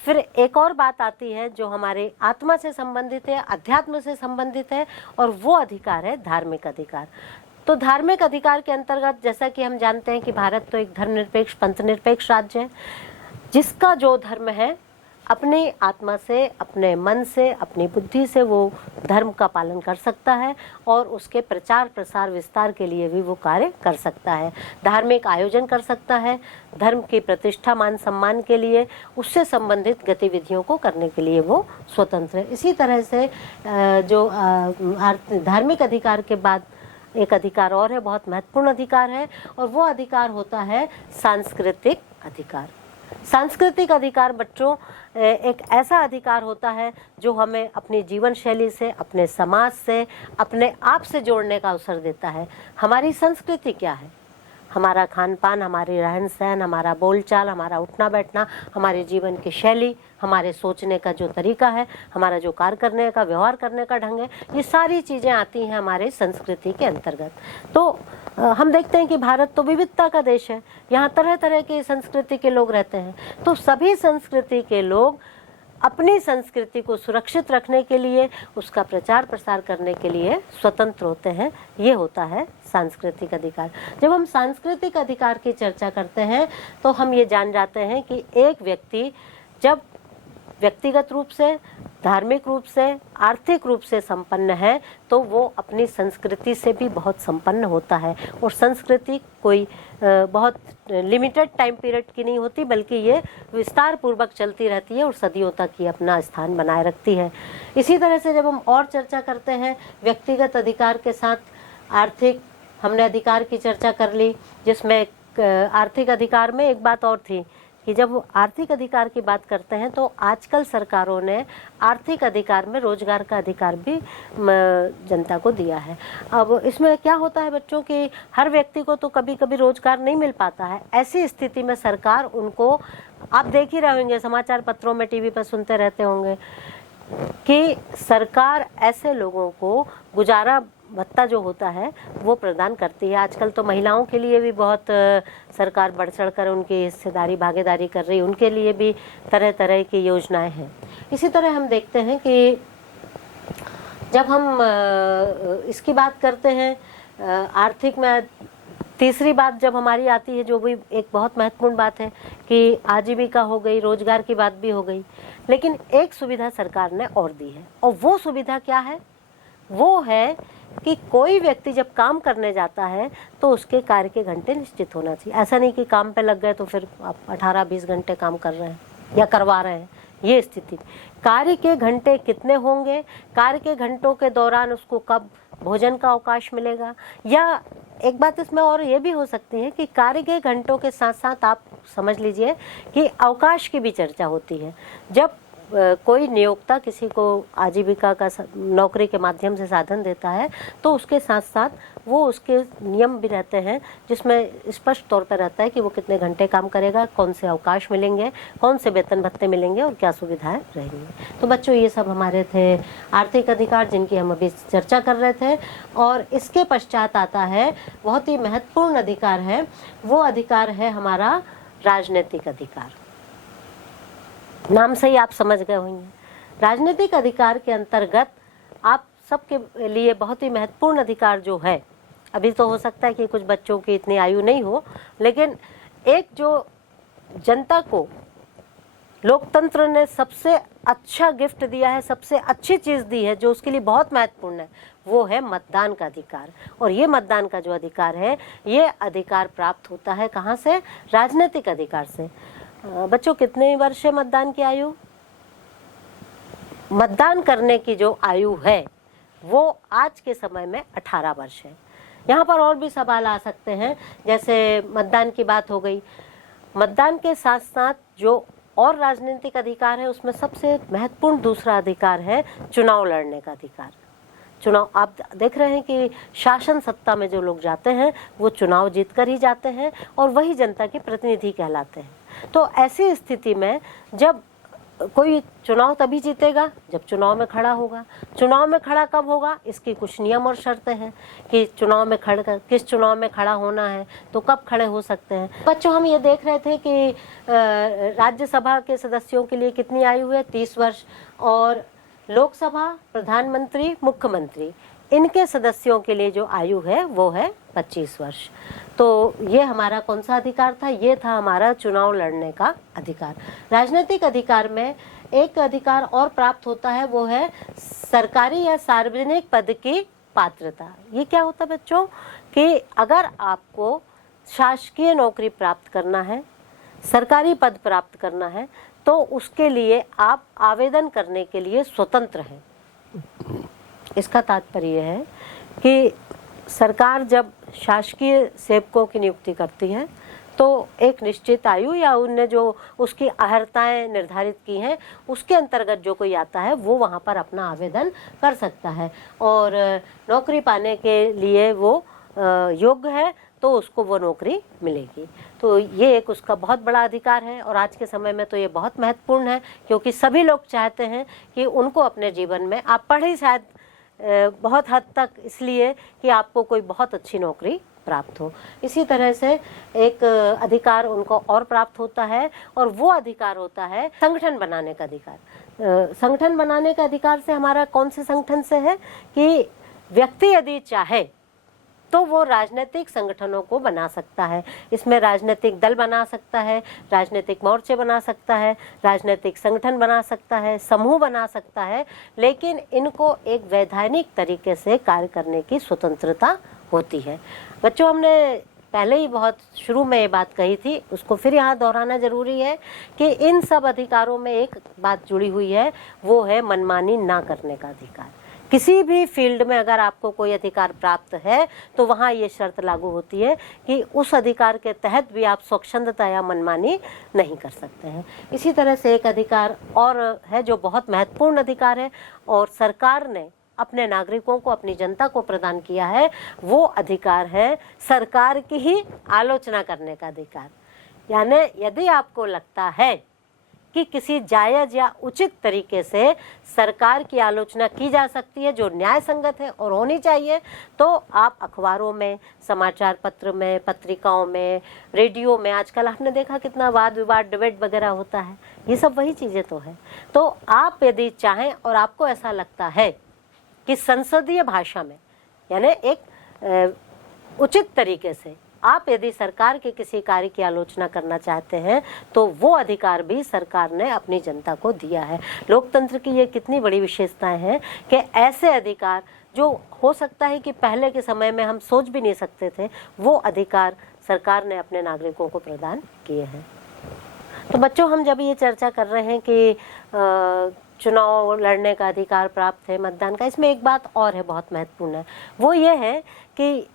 फिर एक और बात आती है जो हमारे आत्मा से संबंधित है, अध्यात्म से संबंधित है, और वो अधिकार है धार्मिक अधिकार। तो धार्मिक अधिकार के अंतर्गत जैसा कि हम जानते हैं कि भारत तो एक धर्मनिरपेक्ष पंथनिरपेक्ष राज्य है, जिसका जो धर्म है अपनी आत्मा से, अपने मन से, अपनी बुद्धि से वो धर्म का पालन कर सकता है और उसके प्रचार प्रसार विस्तार के लिए भी वो कार्य कर सकता है। धार्मिक आयोजन कर सकता है, धर्म की प्रतिष्ठा मान सम्मान के लिए, उससे संबंधित गतिविधियों को करने के लिए वो स्वतंत्र है। इसी तरह से जो धार्मिक अधिकार के बाद एक अधिकार और है, बहुत महत्वपूर्ण अधिकार है, और वो अधिकार होता है सांस्कृतिक अधिकार। सांस्कृतिक अधिकार बच्चों एक ऐसा अधिकार होता है जो हमें अपनी जीवन शैली से, अपने समाज से, अपने आप से जोड़ने का अवसर देता है। हमारी संस्कृति क्या है, हमारा खान पान, हमारी रहन सहन, हमारा बोलचाल, हमारा उठना बैठना, हमारे जीवन की शैली, हमारे सोचने का जो तरीका है, हमारा जो कार्य करने का, व्यवहार करने का ढंग है, ये सारी चीज़ें आती हैं हमारे संस्कृति के अंतर्गत। तो हम देखते हैं कि भारत तो विविधता का देश है, यहाँ तरह तरह की संस्कृति के लोग रहते हैं। तो सभी संस्कृति के लोग अपनी संस्कृति को सुरक्षित रखने के लिए, उसका प्रचार प्रसार करने के लिए स्वतंत्र होते हैं। ये होता है सांस्कृतिक अधिकार। जब हम सांस्कृतिक अधिकार की चर्चा करते हैं तो हम ये जान जाते हैं कि एक व्यक्ति जब व्यक्तिगत रूप से, धार्मिक रूप से, आर्थिक रूप से संपन्न है तो वो अपनी संस्कृति से भी बहुत संपन्न होता है। और संस्कृति कोई बहुत लिमिटेड टाइम पीरियड की नहीं होती, बल्कि ये विस्तार पूर्वक चलती रहती है और सदियों तक ये अपना स्थान बनाए रखती है। इसी तरह से जब हम और चर्चा करते हैं व्यक्तिगत अधिकार के साथ आर्थिक, हमने अधिकार की चर्चा कर ली, जिसमें आर्थिक अधिकार में एक बात और थी कि जब आर्थिक अधिकार की बात करते हैं तो आजकल सरकारों ने आर्थिक अधिकार में रोजगार का अधिकार भी जनता को दिया है। अब इसमें क्या होता है बच्चों कि हर व्यक्ति को तो कभी कभी रोजगार नहीं मिल पाता है। ऐसी स्थिति में सरकार उनको, आप देख ही रहे होंगे, समाचार पत्रों में, टीवी पर सुनते रहते होंगे कि सरकार ऐसे लोगों को गुजारा भत्ता जो होता है वो प्रदान करती है। आजकल तो महिलाओं के लिए भी बहुत सरकार बढ़ चढ़ कर उनकी हिस्सेदारी, भागीदारी कर रही है, उनके लिए भी तरह तरह की योजनाएं हैं। इसी तरह हम देखते हैं कि जब हम इसकी बात करते हैं आर्थिक में, तीसरी बात जब हमारी आती है, जो भी एक बहुत महत्वपूर्ण बात है कि आजीविका हो गई, रोजगार की बात भी हो गई, लेकिन एक सुविधा सरकार ने और दी है। और वो सुविधा क्या है? वो है कि कोई व्यक्ति जब काम करने जाता है तो उसके कार्य के घंटे निश्चित होना चाहिए। ऐसा नहीं कि काम पे लग गए तो फिर आप 18-20 घंटे काम कर रहे हैं या करवा रहे हैं, ये स्थिति। कार्य के घंटे कितने होंगे, कार्य के घंटों के दौरान उसको कब भोजन का अवकाश मिलेगा, या एक बात इसमें और ये भी हो सकती है कि कार्य के घंटों के साथ साथ आप समझ लीजिए कि अवकाश की भी चर्चा होती है। जब कोई नियोक्ता किसी को आजीविका का नौकरी के माध्यम से साधन देता है तो उसके साथ साथ वो उसके नियम भी रहते हैं जिसमें स्पष्ट तौर पर रहता है कि वो कितने घंटे काम करेगा, कौन से अवकाश मिलेंगे, कौन से वेतन भत्ते मिलेंगे और क्या सुविधाएं रहेंगी। तो बच्चों, ये सब हमारे थे आर्थिक अधिकार जिनकी हम अभी चर्चा कर रहे थे। और इसके पश्चात आता है बहुत ही महत्वपूर्ण अधिकार है, वो अधिकार है हमारा राजनीतिक अधिकार। नाम से ही आप समझ गए होंगे। राजनीतिक अधिकार के अंतर्गत आप सबके लिए बहुत ही महत्वपूर्ण अधिकार जो है, अभी तो हो सकता है कि कुछ बच्चों की इतनी आयु नहीं हो, लेकिन एक जो जनता को लोकतंत्र ने सबसे अच्छा गिफ्ट दिया है, सबसे अच्छी चीज़ दी है, जो उसके लिए बहुत महत्वपूर्ण है, वो है मतदान का अधिकार। और ये मतदान का जो अधिकार है, ये अधिकार प्राप्त होता है कहाँ से? राजनीतिक अधिकार से। बच्चों, कितने वर्ष है मतदान की आयु? मतदान करने की जो आयु है वो आज के समय में 18 वर्ष है। यहाँ पर और भी सवाल आ सकते हैं, जैसे मतदान की बात हो गई। मतदान के साथ साथ जो और राजनीतिक अधिकार है उसमें सबसे महत्वपूर्ण दूसरा अधिकार है चुनाव लड़ने का अधिकार। चुनाव, आप देख रहे हैं कि शासन सत्ता में जो लोग जाते हैं वो चुनाव जीतकर ही जाते हैं और वही जनता के प्रतिनिधि कहलाते हैं। तो ऐसी स्थिति में जब कोई चुनाव तभी जीतेगा जब चुनाव में खड़ा होगा। चुनाव में खड़ा कब होगा, इसकी कुछ नियम और शर्तें हैं कि चुनाव में किस चुनाव में खड़ा होना है, तो कब खड़े हो सकते हैं। बच्चों, हम ये देख रहे थे कि राज्यसभा के सदस्यों के लिए कितनी आयु है? 30 वर्ष। और लोकसभा, प्रधानमंत्री, मुख्यमंत्री, इनके सदस्यों के लिए जो आयु है वो है 25 वर्ष। तो ये हमारा कौन सा अधिकार था? ये था हमारा चुनाव लड़ने का अधिकार। राजनीतिक अधिकार में एक अधिकार और प्राप्त होता है, वो है सरकारी या सार्वजनिक पद की पात्रता। ये क्या होता है बच्चों कि अगर आपको शासकीय नौकरी प्राप्त करना है, सरकारी पद प्राप्त करना है, तो उसके लिए आप आवेदन करने के लिए स्वतंत्र हैं। इसका तात्पर्य है कि सरकार जब शासकीय सेवकों की नियुक्ति करती है तो तो एक निश्चित आयु या उनने जो उसकी अर्हताएं निर्धारित की हैं उसके अंतर्गत जो कोई आता है वो वहाँ पर अपना आवेदन कर सकता है और नौकरी पाने के लिए वो योग्य है तो उसको वो नौकरी मिलेगी। तो ये एक उसका बहुत बड़ा अधिकार है और आज के समय में तो ये बहुत महत्वपूर्ण है, क्योंकि सभी लोग चाहते हैं कि उनको अपने जीवन में, आप पढ़े शायद बहुत हद तक इसलिए कि आपको कोई बहुत अच्छी नौकरी प्राप्त हो, इसी तरह से एक अधिकार उनको और प्राप्त होता है और वो अधिकार होता है संगठन बनाने का अधिकार। संगठन बनाने का अधिकार से हमारा कौन से संगठन से है कि व्यक्ति यदि चाहे तो वो राजनीतिक संगठनों को बना सकता है। इसमें राजनीतिक दल बना सकता है, राजनीतिक मोर्चे बना सकता है, राजनीतिक संगठन बना सकता है, समूह बना सकता है, लेकिन इनको एक वैधानिक तरीके से कार्य करने की स्वतंत्रता होती है। बच्चों, हमने पहले ही बहुत शुरू में ये बात कही थी, उसको फिर यहाँ दोहराना जरूरी है कि इन सब अधिकारों में एक बात जुड़ी हुई है, वो है मनमानी ना करने का अधिकार। किसी भी फील्ड में अगर आपको कोई अधिकार प्राप्त है तो वहाँ ये शर्त लागू होती है कि उस अधिकार के तहत भी आप स्वच्छंदता या मनमानी नहीं कर सकते हैं। इसी तरह से एक अधिकार और है जो बहुत महत्वपूर्ण अधिकार है और सरकार ने अपने नागरिकों को, अपनी जनता को प्रदान किया है, वो अधिकार है सरकार की ही आलोचना करने का अधिकार। यानी यदि आपको लगता है कि किसी जायज या उचित तरीके से सरकार की आलोचना की जा सकती है जो न्याय संगत है और होनी चाहिए, तो आप अखबारों में, समाचार पत्र में, पत्रिकाओं में, रेडियो में, आजकल आपने देखा कितना वाद विवाद, डिबेट वगैरह होता है, ये सब वही चीज़ें तो है। तो आप यदि चाहें और आपको ऐसा लगता है कि संसदीय भाषा में, यानी एक उचित तरीके से आप यदि सरकार के किसी कार्य की आलोचना करना चाहते हैं तो वो अधिकार भी सरकार ने अपनी जनता को दिया है। लोकतंत्र की ये कितनी बड़ी विशेषताएं हैं कि ऐसे अधिकार जो हो सकता है कि पहले के समय में हम सोच भी नहीं सकते थे, वो अधिकार सरकार ने अपने नागरिकों को प्रदान किए हैं। तो बच्चों, हम जब ये चर्चा कर रहे हैं कि चुनाव लड़ने का अधिकार प्राप्त है, मतदान का, इसमें एक बात और है बहुत महत्वपूर्ण है, वो ये है कि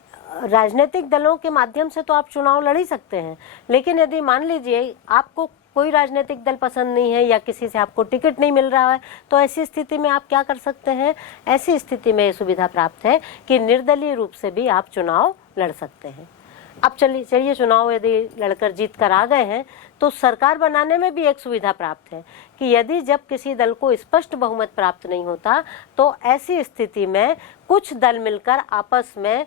राजनीतिक दलों के माध्यम से तो आप चुनाव लड़ ही सकते हैं, लेकिन यदि मान लीजिए आपको कोई राजनीतिक दल पसंद नहीं है या किसी से आपको टिकट नहीं मिल रहा है, तो ऐसी स्थिति में आप क्या कर सकते हैं? ऐसी स्थिति में ये सुविधा प्राप्त है कि निर्दलीय रूप से भी आप चुनाव लड़ सकते हैं। अब चलिए चुनाव यदि लड़कर जीत कर आ गए हैं तो सरकार बनाने में भी एक सुविधा प्राप्त है कि यदि जब किसी दल को स्पष्ट बहुमत प्राप्त नहीं होता तो ऐसी स्थिति में कुछ दल मिलकर आपस में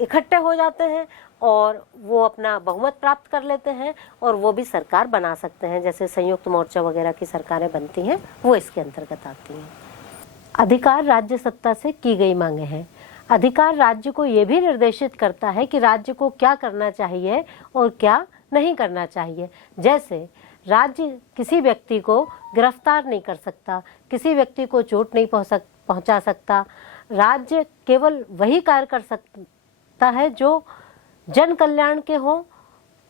इकट्ठे हो जाते हैं और वो अपना बहुमत प्राप्त कर लेते हैं और वो भी सरकार बना सकते हैं। जैसे संयुक्त मोर्चा वगैरह की सरकारें बनती हैं, वो इसके अंतर्गत आती हैं। अधिकार राज्य सत्ता से की गई मांगे हैं। अधिकार राज्य को ये भी निर्देशित करता है कि राज्य को क्या करना चाहिए और क्या नहीं करना चाहिए। जैसे राज्य किसी व्यक्ति को गिरफ्तार नहीं कर सकता, किसी व्यक्ति को चोट नहीं पहुंचा सकता। राज्य केवल वही कार्य कर सकता है जो जन कल्याण के हों,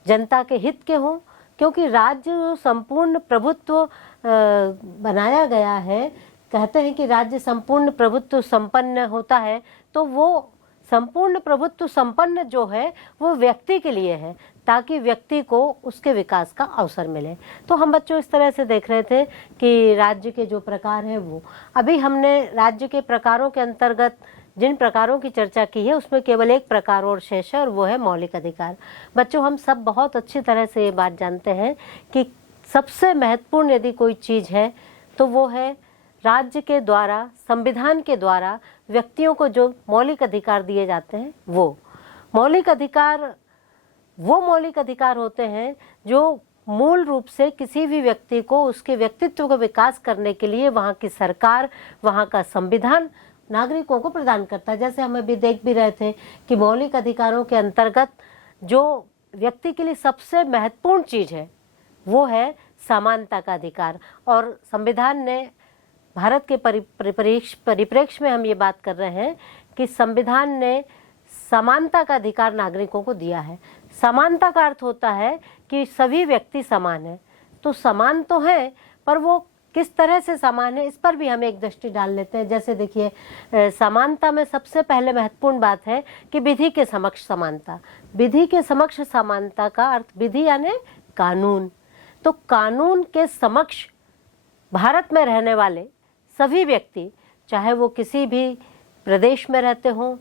जनता के हित के हों, क्योंकि राज्य संपूर्ण प्रभुत्व बनाया गया है। कहते हैं कि राज्य संपूर्ण प्रभुत्व संपन्न होता है, तो वो संपूर्ण प्रभुत्व संपन्न जो है वो व्यक्ति के लिए है, ताकि व्यक्ति को उसके विकास का अवसर मिले। तो हम बच्चों इस तरह से देख रहे थे कि राज्य के जो प्रकार हैं वो, अभी हमने राज्य के प्रकारों के अंतर्गत जिन प्रकारों की चर्चा की है उसमें केवल एक प्रकार और शेष है और वो है मौलिक अधिकार। बच्चों, हम सब बहुत अच्छी तरह से ये बात जानते हैं कि सबसे महत्वपूर्ण यदि कोई चीज़ है तो वो है राज्य के द्वारा, संविधान के द्वारा व्यक्तियों को जो मौलिक अधिकार दिए जाते हैं वो मौलिक अधिकार होते हैं जो मूल रूप से किसी भी व्यक्ति को उसके व्यक्तित्व का विकास करने के लिए वहाँ की सरकार, वहाँ का संविधान नागरिकों को प्रदान करता है। जैसे हम अभी देख भी रहे थे कि मौलिक अधिकारों के अंतर्गत जो व्यक्ति के लिए सबसे महत्वपूर्ण चीज़ है वो है समानता का अधिकार, और संविधान ने भारत के परिप्रेक्ष्य में हम ये बात कर रहे हैं कि संविधान ने समानता का अधिकार नागरिकों को दिया है। समानता का अर्थ होता है कि सभी व्यक्ति समान हैं। तो समान तो है, पर वो किस तरह से समान है, इस पर भी हम एक दृष्टि डाल लेते हैं। जैसे देखिए, समानता में सबसे पहले महत्वपूर्ण बात है कि विधि के समक्ष समानता। विधि के समक्ष समानता का अर्थ विधि यानी कानून। तो कानून के समक्ष भारत में रहने वाले सभी व्यक्ति, चाहे वो किसी भी प्रदेश में रहते हों,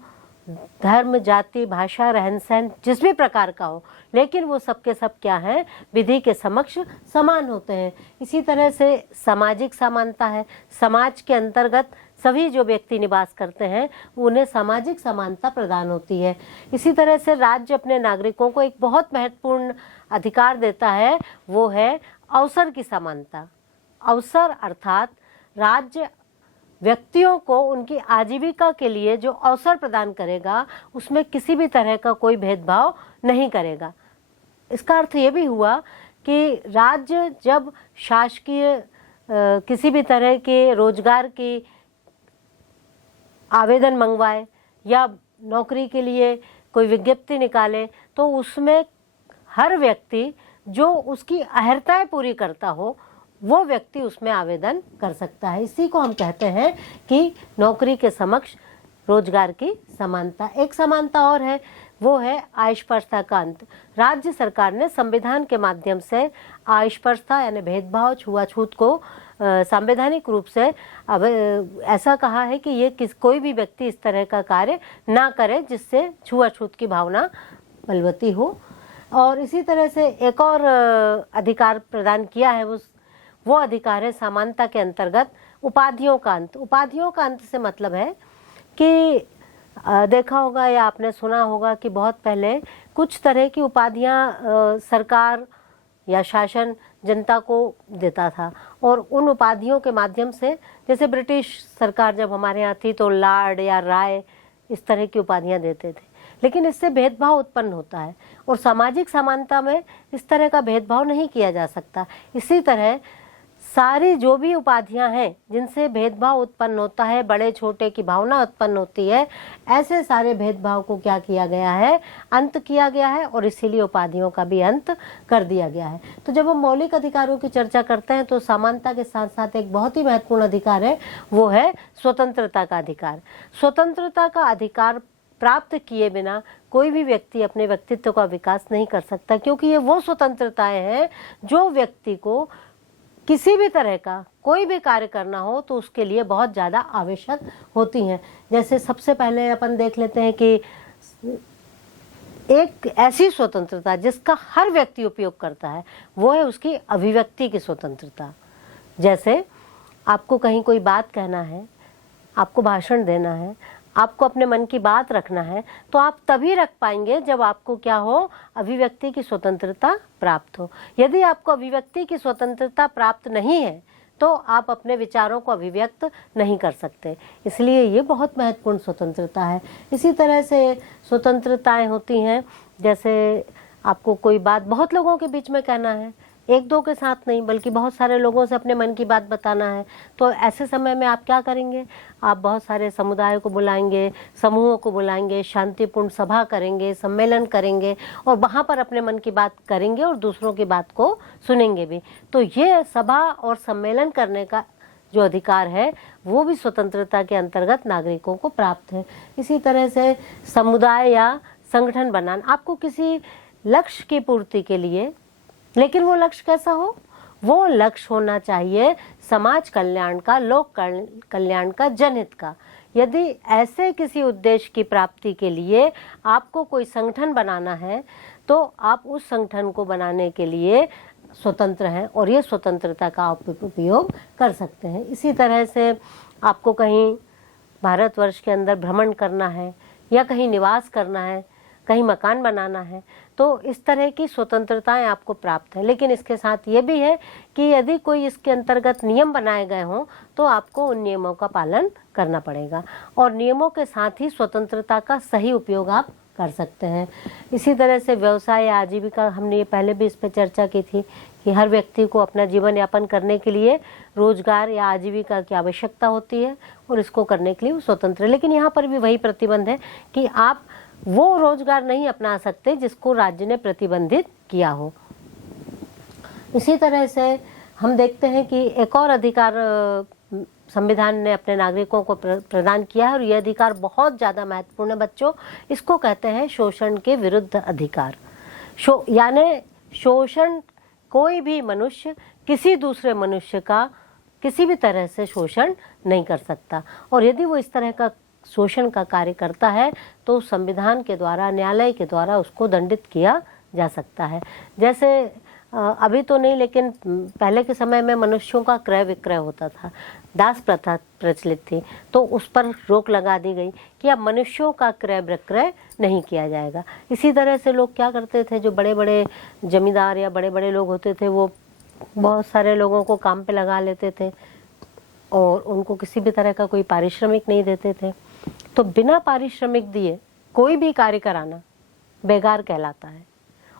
धर्म, जाति, भाषा, रहन सहन जिस भी प्रकार का हो, लेकिन वो सब के सब क्या हैं, विधि के समक्ष समान होते हैं। इसी तरह से सामाजिक समानता है। समाज के अंतर्गत सभी जो व्यक्ति निवास करते हैं उन्हें सामाजिक समानता प्रदान होती है। इसी तरह से राज्य अपने नागरिकों को एक बहुत महत्वपूर्ण अधिकार देता है, वो है अवसर की समानता। अवसर अर्थात राज्य व्यक्तियों को उनकी आजीविका के लिए जो अवसर प्रदान करेगा उसमें किसी भी तरह का कोई भेदभाव नहीं करेगा। इसका अर्थ ये भी हुआ कि राज्य जब शासकीय किसी भी तरह के रोजगार की आवेदन मंगवाए या नौकरी के लिए कोई विज्ञप्ति निकाले तो उसमें हर व्यक्ति जो उसकी अहर्ताएं पूरी करता हो वो व्यक्ति उसमें आवेदन कर सकता है। इसी को हम कहते हैं कि नौकरी के समक्ष रोजगार की समानता। एक समानता और है, वो है अस्पृश्यता का अंत। राज्य सरकार ने संविधान के माध्यम से अस्पृश्यता यानी भेदभाव, छुआछूत को संवैधानिक रूप से अब ऐसा कहा है कि ये कोई भी व्यक्ति इस तरह का कार्य ना करे जिससे छुआछूत की भावना बलवती हो। और इसी तरह से एक और अधिकार प्रदान किया है, वो अधिकार है समानता के अंतर्गत उपाधियों का अंत। उपाधियों का अंत से मतलब है कि देखा होगा या आपने सुना होगा कि बहुत पहले कुछ तरह की उपाधियां सरकार या शासन जनता को देता था और उन उपाधियों के माध्यम से, जैसे ब्रिटिश सरकार जब हमारे यहाँ थी तो लॉर्ड या राय इस तरह की उपाधियां देते थे, लेकिन इससे भेदभाव उत्पन्न होता है और सामाजिक समानता में इस तरह का भेदभाव नहीं किया जा सकता। इसी तरह सारी जो भी उपाधियां हैं जिनसे भेदभाव उत्पन्न होता है, बड़े छोटे की भावना उत्पन्न होती है, ऐसे सारे भेदभाव को क्या किया गया है, अंत किया गया है और इसीलिए उपाधियों का भी अंत कर दिया गया है। तो जब हम मौलिक अधिकारों की चर्चा करते हैं तो समानता के साथ साथ एक बहुत ही महत्वपूर्ण अधिकार है, वो है स्वतंत्रता का अधिकार। स्वतंत्रता का अधिकार प्राप्त किए बिना कोई भी व्यक्ति अपने व्यक्तित्व का विकास नहीं कर सकता, क्योंकि ये वो स्वतंत्रताएं हैं जो व्यक्ति को किसी भी तरह का कोई भी कार्य करना हो तो उसके लिए बहुत ज़्यादा आवश्यक होती हैं। जैसे सबसे पहले अपन देख लेते हैं कि एक ऐसी स्वतंत्रता जिसका हर व्यक्ति उपयोग करता है वो है उसकी अभिव्यक्ति की स्वतंत्रता। जैसे आपको कहीं कोई बात कहना है, आपको भाषण देना है, आपको अपने मन की बात रखना है, तो आप तभी रख पाएंगे जब आपको क्या हो, अभिव्यक्ति की स्वतंत्रता प्राप्त हो। यदि आपको अभिव्यक्ति की स्वतंत्रता प्राप्त नहीं है तो आप अपने विचारों को अभिव्यक्त नहीं कर सकते। इसलिए ये बहुत महत्वपूर्ण स्वतंत्रता है। इसी तरह से स्वतंत्रताएं होती हैं, जैसे आपको कोई बात बहुत लोगों के बीच में कहना है, एक दो के साथ नहीं बल्कि बहुत सारे लोगों से अपने मन की बात बताना है, तो ऐसे समय में आप क्या करेंगे, आप बहुत सारे समुदायों को बुलाएंगे, समूहों को बुलाएंगे, शांतिपूर्ण सभा करेंगे, सम्मेलन करेंगे और वहाँ पर अपने मन की बात करेंगे और दूसरों की बात को सुनेंगे भी। तो ये सभा और सम्मेलन करने का जो अधिकार है वो भी स्वतंत्रता के अंतर्गत नागरिकों को प्राप्त है। इसी तरह से समुदाय या संगठन बनाना, आपको किसी लक्ष्य की पूर्ति के लिए, लेकिन वो लक्ष्य कैसा हो, वो लक्ष्य होना चाहिए समाज कल्याण का, लोक कल्याण का, जनहित का। यदि ऐसे किसी उद्देश्य की प्राप्ति के लिए आपको कोई संगठन बनाना है तो आप उस संगठन को बनाने के लिए स्वतंत्र हैं और ये स्वतंत्रता का आप उपयोग कर सकते हैं। इसी तरह से आपको कहीं भारतवर्ष के अंदर भ्रमण करना है या कहीं निवास करना है, कहीं मकान बनाना है, तो इस तरह की स्वतंत्रताएं आपको प्राप्त है। लेकिन इसके साथ ये भी है कि यदि कोई इसके अंतर्गत नियम बनाए गए हों तो आपको उन नियमों का पालन करना पड़ेगा और नियमों के साथ ही स्वतंत्रता का सही उपयोग आप कर सकते हैं। इसी तरह से व्यवसाय या आजीविका, हमने ये पहले भी इस पर चर्चा की थी कि हर व्यक्ति को अपना जीवन यापन करने के लिए रोजगार या आजीविका की आवश्यकता होती है और इसको करने के लिए वो स्वतंत्र है। लेकिन यहाँ पर भी वही प्रतिबंध है कि आप वो रोजगार नहीं अपना सकते जिसको राज्य ने प्रतिबंधित किया हो। इसी तरह से हम देखते हैं कि एक और अधिकार संविधान ने अपने नागरिकों को प्रदान किया है और यह अधिकार बहुत ज़्यादा महत्वपूर्ण है बच्चों। इसको कहते हैं शोषण के विरुद्ध अधिकार। यानी शोषण, कोई भी मनुष्य किसी दूसरे मनुष्य का किसी भी तरह से शोषण नहीं कर सकता, और यदि वो इस तरह का शोषण का कार्य करता है तो संविधान के द्वारा, न्यायालय के द्वारा उसको दंडित किया जा सकता है। जैसे अभी तो नहीं, लेकिन पहले के समय में मनुष्यों का क्रय विक्रय होता था, दास प्रथा प्रचलित थी, तो उस पर रोक लगा दी गई कि अब मनुष्यों का क्रय विक्रय नहीं किया जाएगा। इसी तरह से लोग क्या करते थे, जो बड़े बड़े जमींदार या बड़े बड़े लोग होते थे, वो बहुत सारे लोगों को काम पे लगा लेते थे और उनको किसी भी तरह का कोई पारिश्रमिक नहीं देते थे। तो बिना पारिश्रमिक दिए कोई भी कार्य कराना बेगार कहलाता है,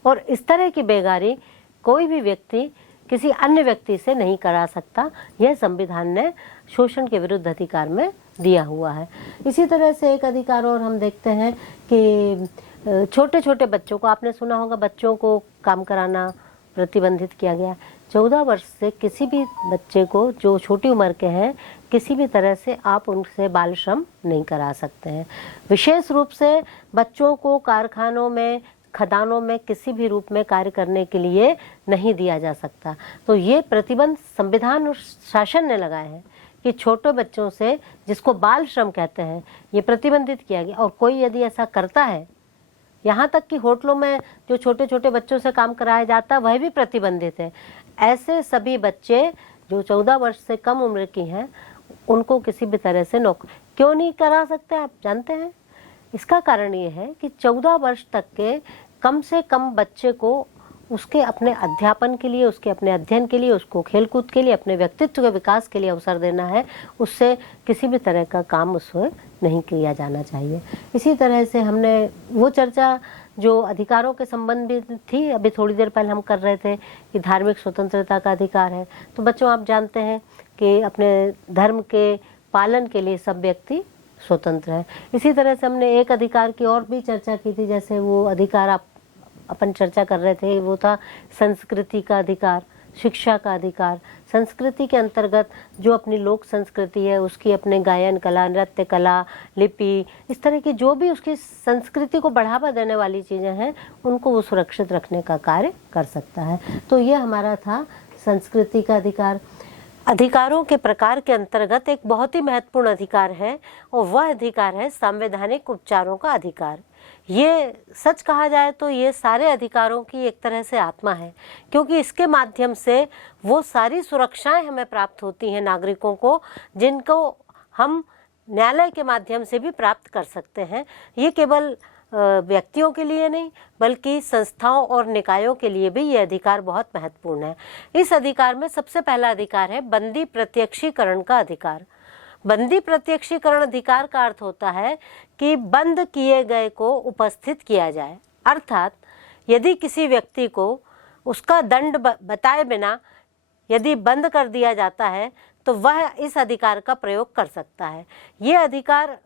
और इस तरह की बेगारी कोई भी व्यक्ति किसी अन्य व्यक्ति से नहीं करा सकता। यह संविधान ने शोषण के विरुद्ध अधिकार में दिया हुआ है। इसी तरह से एक अधिकार और हम देखते हैं कि छोटे छोटे बच्चों को, आपने सुना होगा, बच्चों को काम कराना प्रतिबंधित किया गया। 14 वर्ष से किसी भी बच्चे को, जो छोटी उम्र के हैं, किसी भी तरह से आप उनसे बाल श्रम नहीं करा सकते हैं। विशेष रूप से बच्चों को कारखानों में, खदानों में किसी भी रूप में कार्य करने के लिए नहीं दिया जा सकता। तो ये प्रतिबंध संविधान और शासन ने लगाए हैं कि छोटे बच्चों से, जिसको बाल श्रम कहते हैं, ये प्रतिबंधित किया गया। और कोई यदि ऐसा करता है, यहाँ तक कि होटलों में जो छोटे छोटे बच्चों से काम कराया जाता है वह भी प्रतिबंधित है। ऐसे सभी बच्चे जो 14 वर्ष से कम उम्र की हैं, उनको किसी भी तरह से नौकरी क्यों नहीं करा सकते, आप जानते हैं? इसका कारण ये है कि 14 वर्ष तक के कम से कम बच्चे को उसके अपने अध्यापन के लिए, उसके अपने अध्ययन के लिए, उसको खेलकूद के लिए, अपने व्यक्तित्व के विकास के लिए अवसर देना है। उससे किसी भी तरह का काम उससे नहीं किया जाना चाहिए। इसी तरह से हमने वो चर्चा जो अधिकारों के संबंध में थी, अभी थोड़ी देर पहले हम कर रहे थे कि धार्मिक स्वतंत्रता का अधिकार है। तो बच्चों, आप जानते हैं कि अपने धर्म के पालन के लिए सब व्यक्ति स्वतंत्र है। इसी तरह से हमने एक अधिकार की और भी चर्चा की थी, जैसे वो अधिकार अपन चर्चा कर रहे थे, वो था संस्कृति का अधिकार, शिक्षा का अधिकार। संस्कृति के अंतर्गत जो अपनी लोक संस्कृति है, उसकी अपने गायन कला, नृत्य कला, लिपि, इस तरह की जो भी उसकी संस्कृति को बढ़ावा देने वाली चीज़ें हैं, उनको वो सुरक्षित रखने का कार्य कर सकता है। तो ये हमारा था संस्कृति का अधिकार। अधिकारों के प्रकार के अंतर्गत एक बहुत ही महत्वपूर्ण अधिकार है, और वह अधिकार है संवैधानिक उपचारों का अधिकार। ये सच कहा जाए तो ये सारे अधिकारों की एक तरह से आत्मा है, क्योंकि इसके माध्यम से वो सारी सुरक्षाएं हमें प्राप्त होती हैं नागरिकों को, जिनको हम न्यायालय के माध्यम से भी प्राप्त कर सकते हैं। ये केवल व्यक्तियों के लिए नहीं, बल्कि संस्थाओं और निकायों के लिए भी ये अधिकार बहुत महत्वपूर्ण है। इस अधिकार में सबसे पहला अधिकार है बंदी प्रत्यक्षीकरण का अधिकार। बंदी प्रत्यक्षीकरण अधिकार का अर्थ होता है कि बंद किए गए को उपस्थित किया जाए। अर्थात यदि किसी व्यक्ति को उसका दंड बताए बिना यदि बंद कर दिया जाता है, तो वह इस अधिकार का प्रयोग कर सकता है। ये अधिकार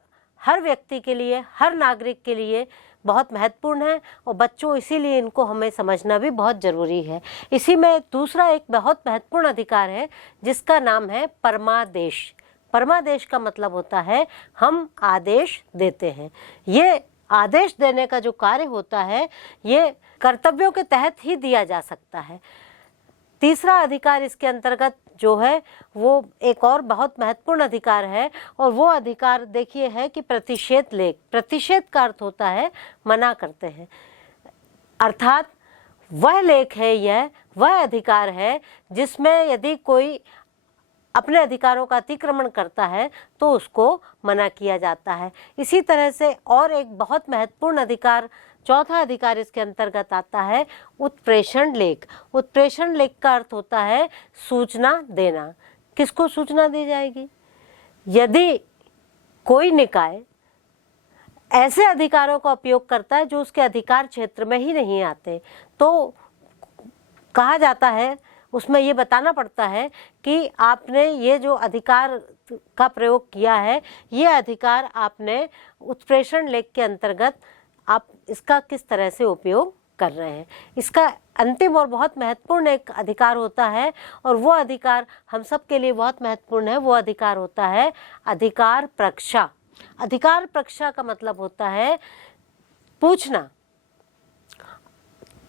हर व्यक्ति के लिए, हर नागरिक के लिए बहुत महत्वपूर्ण है, और बच्चों, इसीलिए इनको हमें समझना भी बहुत ज़रूरी है। इसी में दूसरा एक बहुत महत्वपूर्ण अधिकार है, जिसका नाम है परमादेश। परमादेश का मतलब होता है हम आदेश देते हैं। ये आदेश देने का जो कार्य होता है, ये कर्तव्यों के तहत ही दिया जा सकता है। तीसरा अधिकार इसके अंतर्गत जो है, वो एक और बहुत महत्वपूर्ण अधिकार है, और वो अधिकार देखिए है कि प्रतिषेध लेख। प्रतिषेध का अर्थ होता है मना करते हैं, अर्थात वह लेख है, यह वह अधिकार है जिसमें यदि कोई अपने अधिकारों का अतिक्रमण करता है तो उसको मना किया जाता है। इसी तरह से और एक बहुत महत्वपूर्ण अधिकार, चौथा अधिकार इसके अंतर्गत आता है उत्प्रेषण लेख। उत्प्रेषण लेख का अर्थ होता है सूचना देना। किसको सूचना दी जाएगी? यदि कोई निकाय ऐसे अधिकारों का उपयोग करता है जो उसके अधिकार क्षेत्र में ही नहीं आते, तो कहा जाता है, उसमें ये बताना पड़ता है कि आपने ये जो अधिकार का प्रयोग किया है, ये अधिकार आपने उत्प्रेषण लेख के अंतर्गत आप इसका किस तरह से उपयोग कर रहे हैं। इसका अंतिम और बहुत महत्वपूर्ण एक अधिकार होता है, और वो अधिकार हम सब के लिए बहुत महत्वपूर्ण है। वो अधिकार होता है अधिकार प्रक्षा। अधिकार प्रक्षा का मतलब होता है पूछना।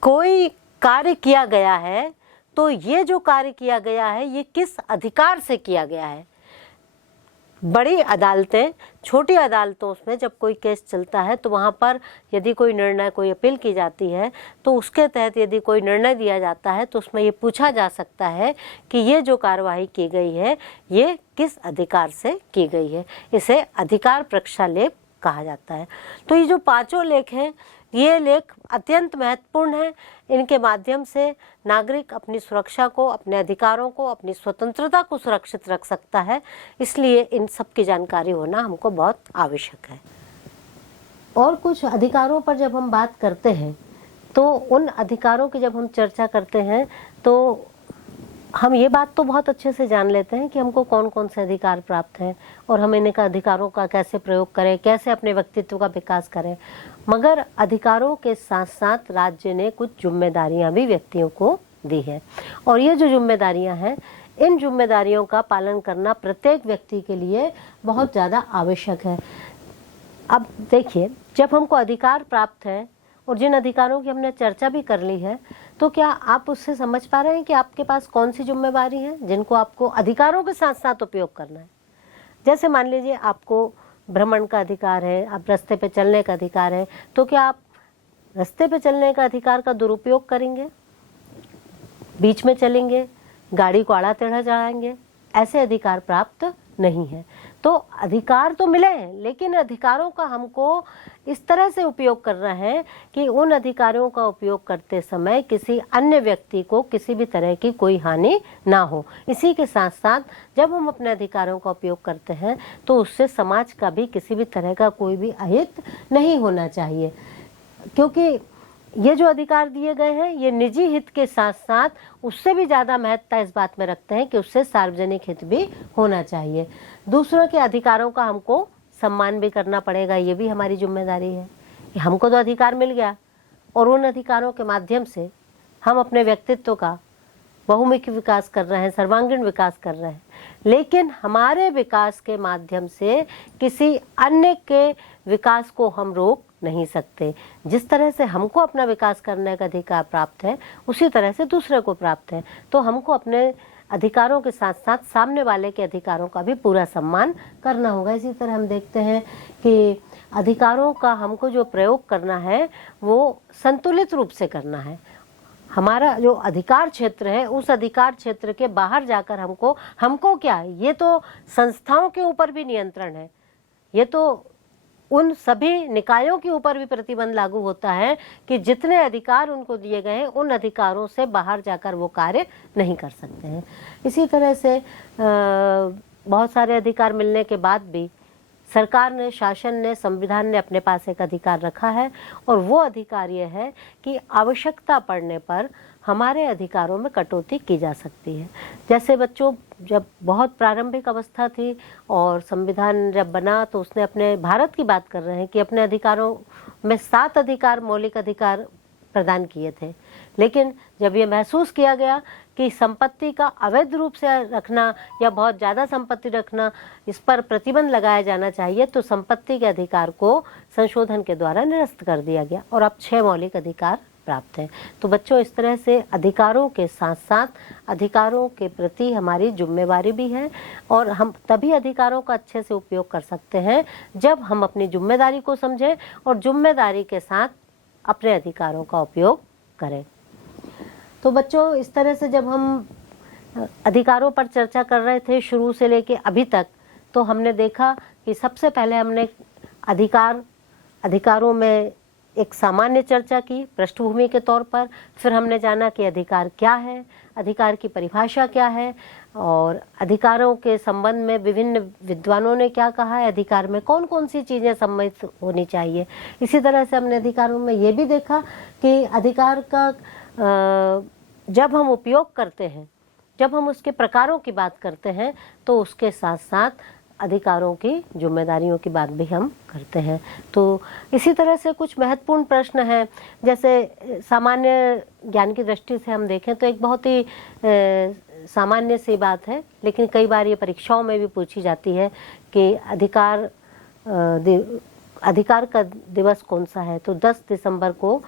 कोई कार्य किया गया है तो ये जो कार्य किया गया है ये किस अधिकार से किया गया है। बड़ी अदालतें, छोटी अदालतों में जब कोई केस चलता है तो वहाँ पर यदि कोई निर्णय, कोई अपील की जाती है तो उसके तहत यदि कोई निर्णय दिया जाता है तो उसमें ये पूछा जा सकता है कि ये जो कार्यवाही की गई है ये किस अधिकार से की गई है। इसे अधिकार प्रक्षालेख कहा जाता है। तो ये जो पांचों लेख हैं ये लेख अत्यंत महत्वपूर्ण है। इनके माध्यम से नागरिक अपनी सुरक्षा को, अपने अधिकारों को, अपनी स्वतंत्रता को सुरक्षित रख सकता है। इसलिए इन सब की जानकारी होना हमको बहुत आवश्यक है। और कुछ अधिकारों पर जब हम बात करते हैं तो उन अधिकारों की जब हम चर्चा करते हैं तो हम ये बात तो बहुत अच्छे से जान लेते हैं कि हमको कौन कौन से अधिकार प्राप्त हैं और हम इनका अधिकारों का कैसे प्रयोग करें, कैसे अपने व्यक्तित्व का विकास करें। मगर अधिकारों के साथ साथ राज्य ने कुछ जिम्मेदारियां भी व्यक्तियों को दी है, और ये जो जिम्मेदारियां हैं इन जिम्मेदारियों का पालन करना प्रत्येक व्यक्ति के लिए बहुत ज़्यादा आवश्यक है। अब देखिए, जब हमको अधिकार प्राप्त है और जिन अधिकारों की हमने चर्चा भी कर ली है, तो क्या आप उससे समझ पा रहे हैं कि आपके पास कौन सी जिम्मेदारी है जिनको आपको अधिकारों के साथ साथ उपयोग करना है। जैसे मान लीजिए आपको भ्रमण का अधिकार है, आप रास्ते पे चलने का अधिकार है, तो क्या आप रास्ते पे चलने का अधिकार का दुरुपयोग करेंगे, बीच में चलेंगे, गाड़ी को आड़ा टेढ़ा चलाएंगे? ऐसे अधिकार प्राप्त नहीं है। तो अधिकार तो मिले हैं, लेकिन अधिकारों का हमको इस तरह से उपयोग करना है कि उन अधिकारों का उपयोग करते समय किसी अन्य व्यक्ति को किसी भी तरह की कोई हानि ना हो। इसी के साथ साथ जब हम अपने अधिकारों का उपयोग करते हैं तो उससे समाज का भी किसी भी तरह का कोई भी अहित नहीं होना चाहिए, क्योंकि ये जो अधिकार दिए गए हैं ये निजी हित के साथ साथ उससे भी ज़्यादा महत्वता इस बात में रखते हैं कि उससे सार्वजनिक हित भी होना चाहिए। दूसरों के अधिकारों का हमको सम्मान भी करना पड़ेगा, ये भी हमारी जिम्मेदारी है। हमको तो अधिकार मिल गया और उन अधिकारों के माध्यम से हम अपने व्यक्तित्व का बहुमुखी विकास कर रहे हैं, सर्वांगीण विकास कर रहे हैं, लेकिन हमारे विकास के माध्यम से किसी अन्य के विकास को हम रोक नहीं सकते। जिस तरह से हमको अपना विकास करने का अधिकार प्राप्त है उसी तरह से दूसरे को प्राप्त है। तो हमको अपने अधिकारों के साथ साथ सामने वाले के अधिकारों का भी पूरा सम्मान करना होगा। इसी तरह हम देखते हैं कि अधिकारों का हमको जो प्रयोग करना है वो संतुलित रूप से करना है। हमारा जो अधिकार क्षेत्र है उस अधिकार क्षेत्र के बाहर जाकर हमको क्या है, ये तो संस्थाओं के ऊपर भी नियंत्रण है, ये तो उन सभी निकायों के ऊपर भी प्रतिबंध लागू होता है कि जितने अधिकार उनको दिए गए हैं उन अधिकारों से बाहर जाकर वो कार्य नहीं कर सकते हैं। इसी तरह से बहुत सारे अधिकार मिलने के बाद भी सरकार ने, शासन ने, संविधान ने अपने पास एक अधिकार रखा है, और वो अधिकार ये है कि आवश्यकता पड़ने पर हमारे अधिकारों में कटौती की जा सकती है। जैसे बच्चों, जब बहुत प्रारंभिक अवस्था थी और संविधान जब बना तो उसने अपने, भारत की बात कर रहे हैं, कि अपने अधिकारों में 7 अधिकार, मौलिक अधिकार प्रदान किए थे। लेकिन जब ये महसूस किया गया कि संपत्ति का अवैध रूप से रखना या बहुत ज़्यादा संपत्ति रखना, इस पर प्रतिबंध लगाया जाना चाहिए, तो संपत्ति के अधिकार को संशोधन के द्वारा निरस्त कर दिया गया और अब 6 मौलिक अधिकार प्राप्त हैं। तो बच्चों, इस तरह से अधिकारों के साथ साथ अधिकारों के प्रति हमारी जिम्मेवारी भी है, और हम तभी अधिकारों का अच्छे से उपयोग कर सकते हैं जब हम अपनी जिम्मेदारी को समझें और जिम्मेदारी के साथ अपने अधिकारों का उपयोग करें। तो बच्चों, इस तरह से जब हम अधिकारों पर चर्चा कर रहे थे शुरू से लेके अभी तक, तो हमने देखा कि सबसे पहले हमने अधिकारों में एक सामान्य चर्चा की पृष्ठभूमि के तौर पर। फिर हमने जाना कि अधिकार क्या है, अधिकार की परिभाषा क्या है, और अधिकारों के संबंध में विभिन्न विद्वानों ने क्या कहा है, अधिकार में कौन कौन सी चीज़ें सम्मिलित होनी चाहिए। इसी तरह से हमने अधिकारों में ये भी देखा कि अधिकार का जब हम उपयोग करते हैं, जब हम उसके प्रकारों की बात करते हैं, तो उसके साथ साथ अधिकारों की जिम्मेदारियों की बात भी हम करते हैं। तो इसी तरह से कुछ महत्वपूर्ण प्रश्न हैं, जैसे सामान्य ज्ञान की दृष्टि से हम देखें तो एक बहुत ही सामान्य सी बात है, लेकिन कई बार ये परीक्षाओं में भी पूछी जाती है कि अधिकार का दिवस कौन सा है। तो 10 दिसंबर को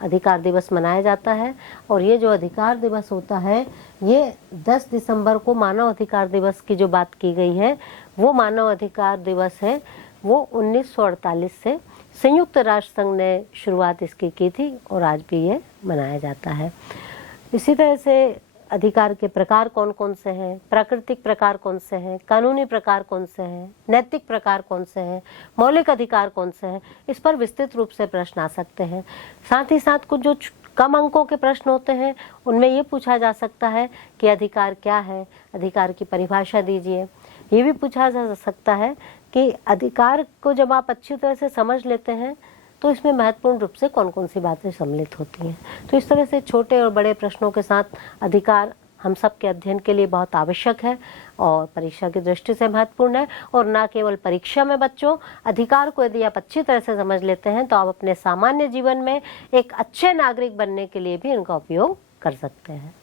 अधिकार दिवस मनाया जाता है, और ये जो अधिकार दिवस होता है ये 10 दिसंबर को मानव अधिकार दिवस की जो बात की गई है वो मानव अधिकार दिवस है, वो 1948 से संयुक्त राष्ट्र संघ ने शुरुआत इसकी की थी और आज भी ये मनाया जाता है। इसी तरह से अधिकार के प्रकार कौन कौन से हैं, प्राकृतिक प्रकार कौन से हैं, कानूनी प्रकार कौन से हैं, नैतिक प्रकार कौन से हैं, मौलिक अधिकार कौन से हैं, इस पर विस्तृत रूप से प्रश्न आ सकते हैं। साथ ही साथ कुछ जो कम अंकों के प्रश्न होते हैं उनमें ये पूछा जा सकता है कि अधिकार क्या है, अधिकार की परिभाषा दीजिए। ये भी पूछा जा सकता है कि अधिकार को जब आप अच्छी तरह से समझ लेते हैं तो इसमें महत्वपूर्ण रूप से कौन कौन सी बातें सम्मिलित होती हैं। तो इस तरह से छोटे और बड़े प्रश्नों के साथ अधिकार हम सब के अध्ययन के लिए बहुत आवश्यक है और परीक्षा की दृष्टि से महत्वपूर्ण है। और न केवल परीक्षा में बच्चों, अधिकार को यदि आप अच्छी तरह से समझ लेते हैं तो आप अपने सामान्य जीवन में एक अच्छे नागरिक बनने के लिए भी इनका उपयोग कर सकते हैं।